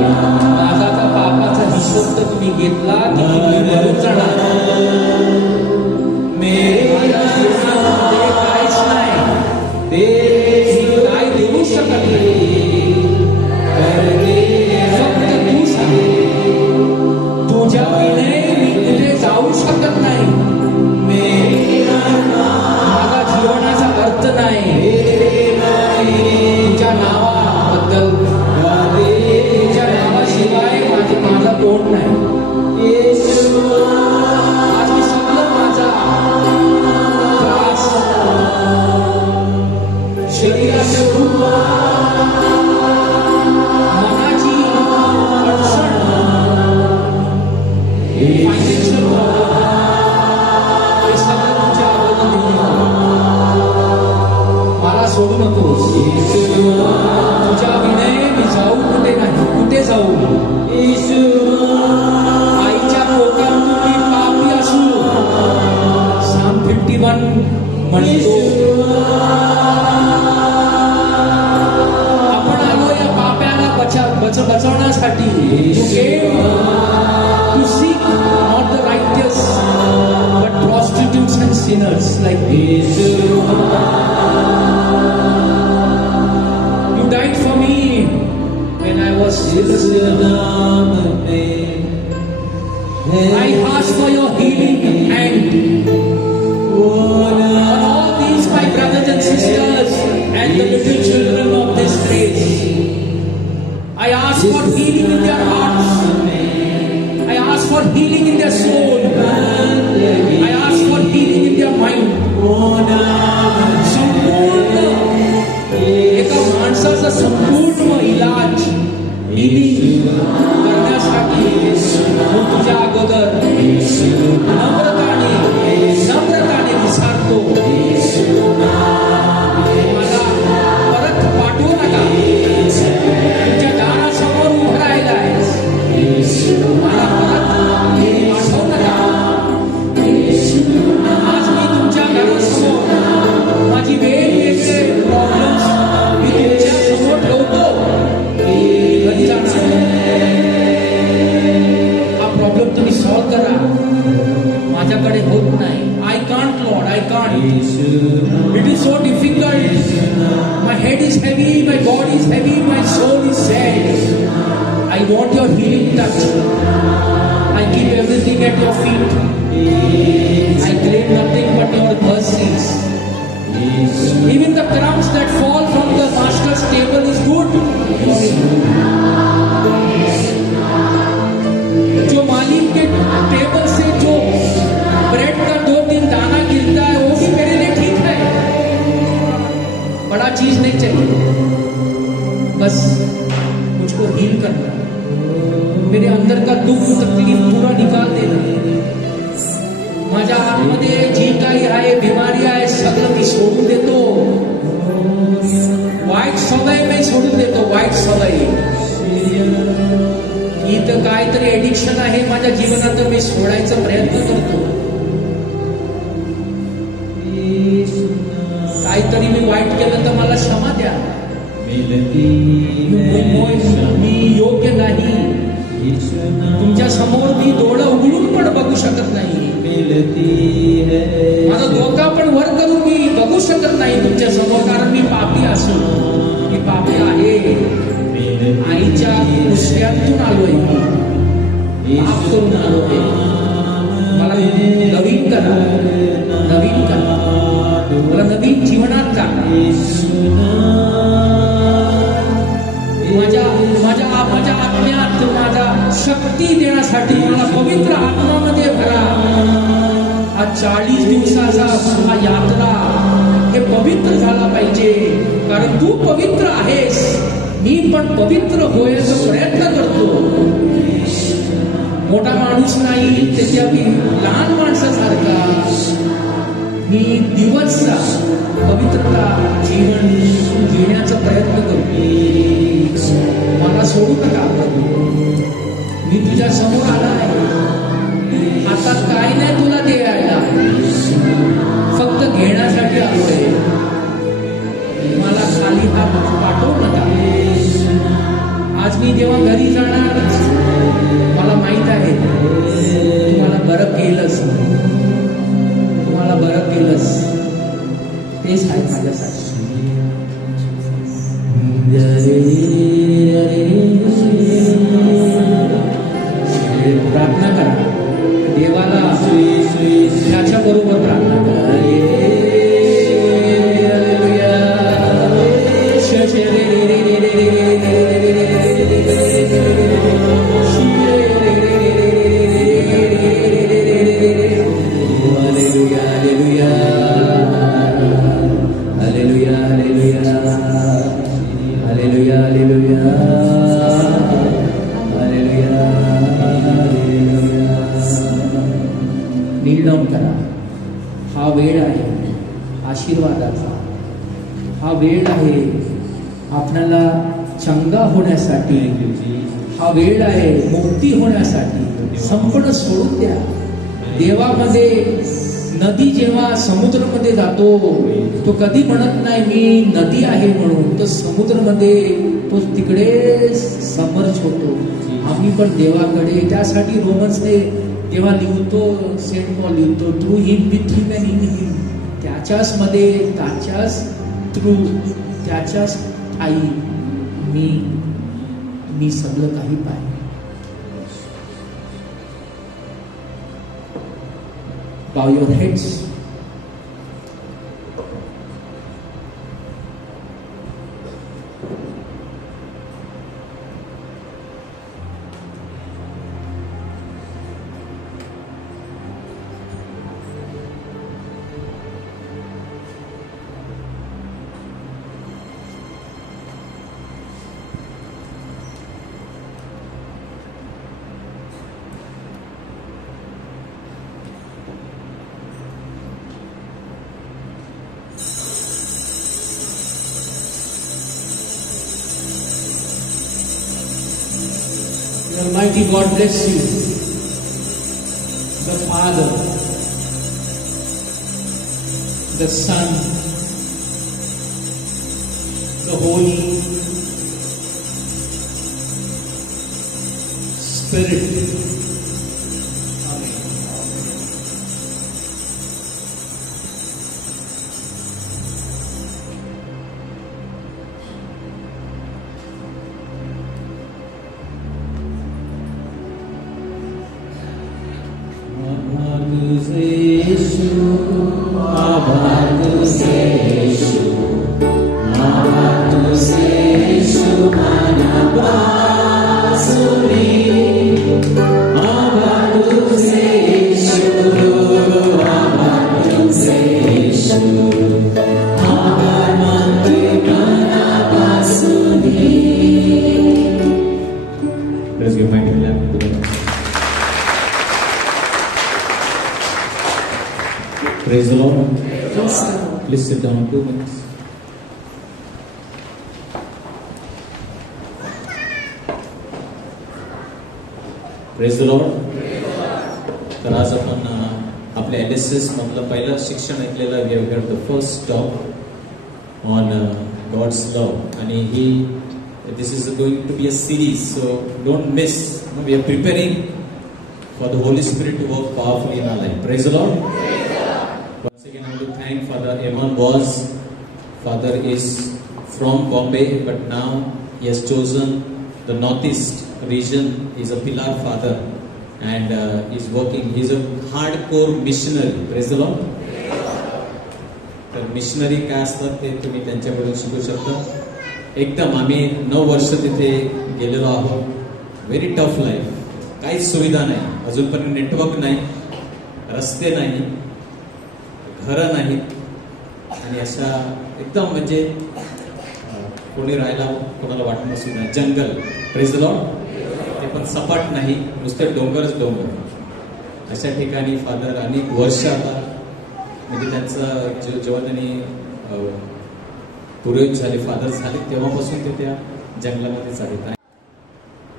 माझा पापाचा हिशोब तर तुम्ही घेतला की तुम्ही मरून जाणार. माझ्या जीवनामध्ये काहीच नाही, मी काय देऊ शकत नाही. फक्त तू सांग. तुझ्या विने मी कुठे जाऊ शकत नाही. माझा जीवनाचा अर्थ नाही. तुझ्या नावाबद्दल, तुझ्या नावाशिवाय माझा तोंड नाही. आज मी सगळं माझा त्रास, शरीराचे दुःख, मनाची अडचण, फायनान्शियल प्रॉब्लेम, हे सगळं तुझ्या अगोदर घेऊन येतो. मला सोडू नकोस. तुझ्या विनय मी जाऊ कुठे नाही. कुठे जाऊ? आईच्या पोटातून मी पापी असू. Psalm 51 म्हणतो, आपण आलो या पाप्याला बचवण्यासाठी. You came to seek not the righteous but prostitutes and sinners like me. You died for me when I was sinless. I ask for your healing hand on all these my brothers and sisters and the little children of this place. I ask for healing in their hearts. I ask for healing in their soul. I ask for healing in their mind. संपूर्ण एका माणसाचा संपूर्ण इलाज करण्यासाठी तुझ्या अगोदर नम्रताने विचारतो. मला परत पाठवू नका. तुमच्या दारासमोर उभं राहिला आहेस. मला परत पाठवू नका. आज मी तुमच्या घरासमोर माझी वेगवेगळे प्रॉब्लेम्स मी तुमच्या समोर ठेवतो. कधी जाणार हा प्रॉब्लेम तुम्ही सॉल्व्ह करा. माझ्याकडे होत नाही. I can't, Lord, I can't. It is so difficult. My head is heavy, my body is heavy, my soul is sad. I want your healing touch. I keep everything at your feet. I claim nothing but your mercies. Even the crumbs that fall from the master's table is good. जो मालिक के टेबल से जो ब्रेड का 2-3 दाना गिरता है वो भी मेरे लिए ठीक है. मेरे अंदर का दुख तकलीफ पूरा निकाल देना. माझ्या आतमध्ये जी काही आहे बिमारी आहे सगळं मी सोडून देतो. वाईट सवय मी सोडून देतो. वाईट सवय इथं काहीतरी एडिक्शन आहे माझ्या जीवनात मी सोडायचा प्रयत्न करतो. काहीतरी मी वाईट केलं तर मला क्षमा द्या. मी योग्य नाही. तुमच्या समोर मी डोळं उघडून पण बघू शकत नाही. माझा डोका पण वर करून मी बघू शकत नाही तुमच्या समोर, कारण मी पापी असो. मी पापी आहे. आईच्या कुस्त्यातून आलोय. पाप करून आलोय. मला नवीन करा. नवीन करा. मला नवीन जीवनात टाका. माझ्या आत्म्यात माझा शक्ती देण्यासाठी मला पवित्र आत्मामध्ये भरा. हा 40 दिवसाचा हा यात्रा हे पवित्र झाला पाहिजे, कारण तू पवित्र आहेस. मी पण पवित्र होण्याचा प्रयत्न करतो. मोठा माणूस नाही, त्याच्या लहान माणसासारखा मी दिवसचा पवित्रता जीवन जिण्याचा प्रयत्न करतो. मला सोडू नका. मी तुझ्या समोर आलाय. हातात काय नाही तुला द्यायला, फक्त घेण्यासाठी आलोय. मला खाली हात पाठवू नका. आज मी जेव्हा घरी जाणार मला माहित आहे तुम्हाला बरं केलंच. तुम्हाला बरं केलंच. तेच आहे माझ्यासाठी. प्रार्थना करा देवाला. त्याच्या बरोबर प्रार्थना करा. नील करा. हा वेळ आहे आशीर्वादाचा. हा वेळ आहे आपल्याला चंगा होण्यासाठी. हा वेळ आहे मुक्ती होण्यासाठी. संपूर्ण सोडून द्या. देवामध्ये नदी जेव्हा समुद्रामध्ये जातो तो कधी म्हणत नाही मी नदी आहे म्हणून. तो समुद्रामध्ये तो तिकडे समर्थ होतो. आम्ही पण देवाकडे. त्यासाठी रोमन्सने जेव्हा लिहितो सेंट पॉल लिहितो through him with him and in him. त्याच्याच मध्ये त्याच्याच थ्रू त्याच्याच आई मी सगळं काही पाहिजे. Bow your heads. Almighty God bless you, the Father, the Son, the Holy Spirit. Amen. Let us give mighty clap to them. Praise the Lord. Please sit down 2 minutes. Praise the Lord. तर आज आपण आपल्या LSS मधलं पहिलं शिक्षण ऐकलेलं. We have heard the first talk on God's love, and this is going to be a series, so don't miss. We are preparing for the Holy Spirit to work powerfully in our life. Praise the Lord. Once again, I want to thank Father Eman was. Father is from Bombay, but now he has chosen the Northeast region. He is a pillar father, and he is working. He is a hardcore missionary. Praise the Lord. तर मिशनरी काय असतात ते तुम्ही त्यांच्याकडून शिकू शकता. एकदम आम्ही 9 वर्ष तिथे गेलेलो आहोत. Very tough life. काहीच सुविधा नाही, अजूनपर्यंत नेटवर्क नाही, रस्ते नाही, घरं नाहीत, आणि अशा एकदम म्हणजे कोणी राहायला कोणाला वाटणं सुद्धा जंगल. Praise the Lord. ते पण सपाट नाही, नुसते डोंगरच डोंगर. अशा ठिकाणी फादर अनेक वर्ष आता म्हणजे त्यांचं जेव्हा त्यांनी पुरोहित झाले, फादर झाले, तेव्हापासून ते त्या जंगलामध्येच आहेत.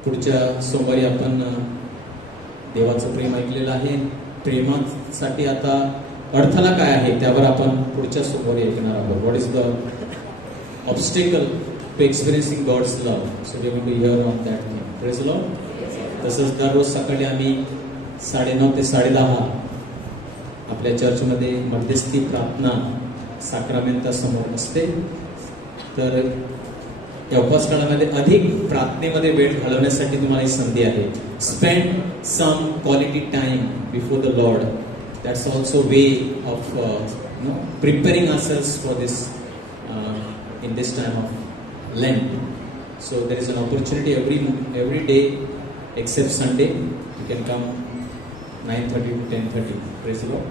पुढच्या सोमवारी आपण देवाचं प्रेम ऐकलेलं आहे. प्रेमासाठी आता अडथळा काय आहे त्यावर आपण पुढच्या सोमवारी ऐकणार आहोत. What is the obstacle to experiencing God's love. So we going to hear on that thing. Praise the lord. तसंच दररोज सकाळी आम्ही 9:30 ते 10:30 आपल्या चर्चमध्ये मध्यस्थी प्रार्थना साक्रामेंतासमोर असते. तर या उपवास काळामध्ये अधिक प्रार्थनेमध्ये वेळ घालवण्यासाठी तुम्हाला ही संधी आहे. Spend some quality time before the lord. That's also way of preparing ourselves for this in this time of Lent. So there is an opportunity every day except Sunday. You can come 9:30 to 10:30. Praise the Lord.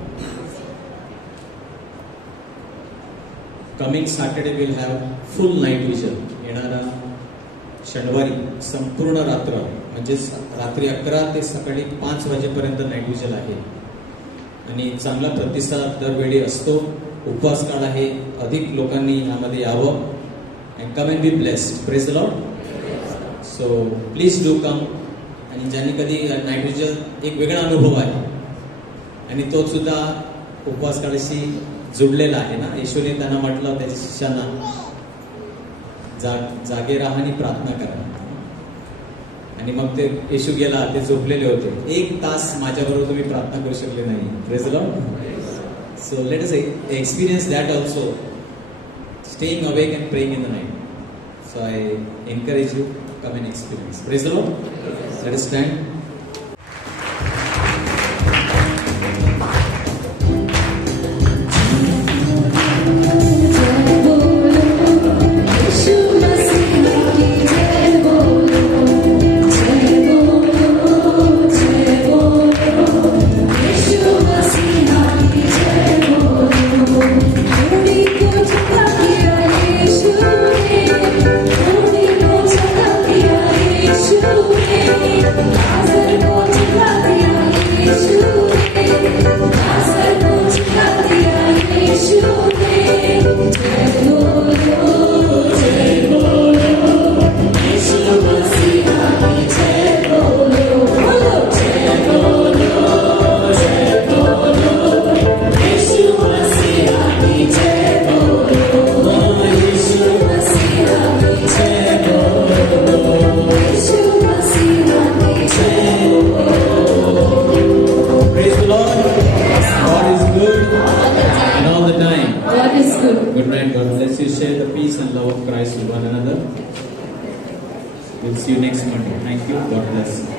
Coming Saturday we'll have full night vision. येणारा शनिवारी संपूर्ण रात्र म्हणजे रात्री 11 ते सकाळी 5 वाजेपर्यंत night vision आहे, आणि चांगला प्रतिसाद दरवेळी असतो. उपवास काळ आहे, अधिक लोकांनी यामध्ये यावं. And come and be blessed. Praise the Lord. So please do come. आणि ज्यांनी कधी नाईट विजन एक वेगळा अनुभव आहे, आणि तो सुद्धा उपवास काळाशी जुडलेला आहे ना. येशूने त्यांना म्हटलं, त्याच्या शिष्यांना, जागे राहा आणि प्रार्थना करा. आणि मग ते येशू गेला, ते झोपलेले होते. 1 तास माझ्याबरोबर तुम्ही प्रार्थना करू शकले नाही. Praise the Lord. So let us experience that also, staying awake and praying in the night. So I encourage you, come and experience. Praise the Lord. Let us stand. Good night. God bless you. Share the peace and love of Christ with one another. We'll see you next Monday. Thank you. God bless.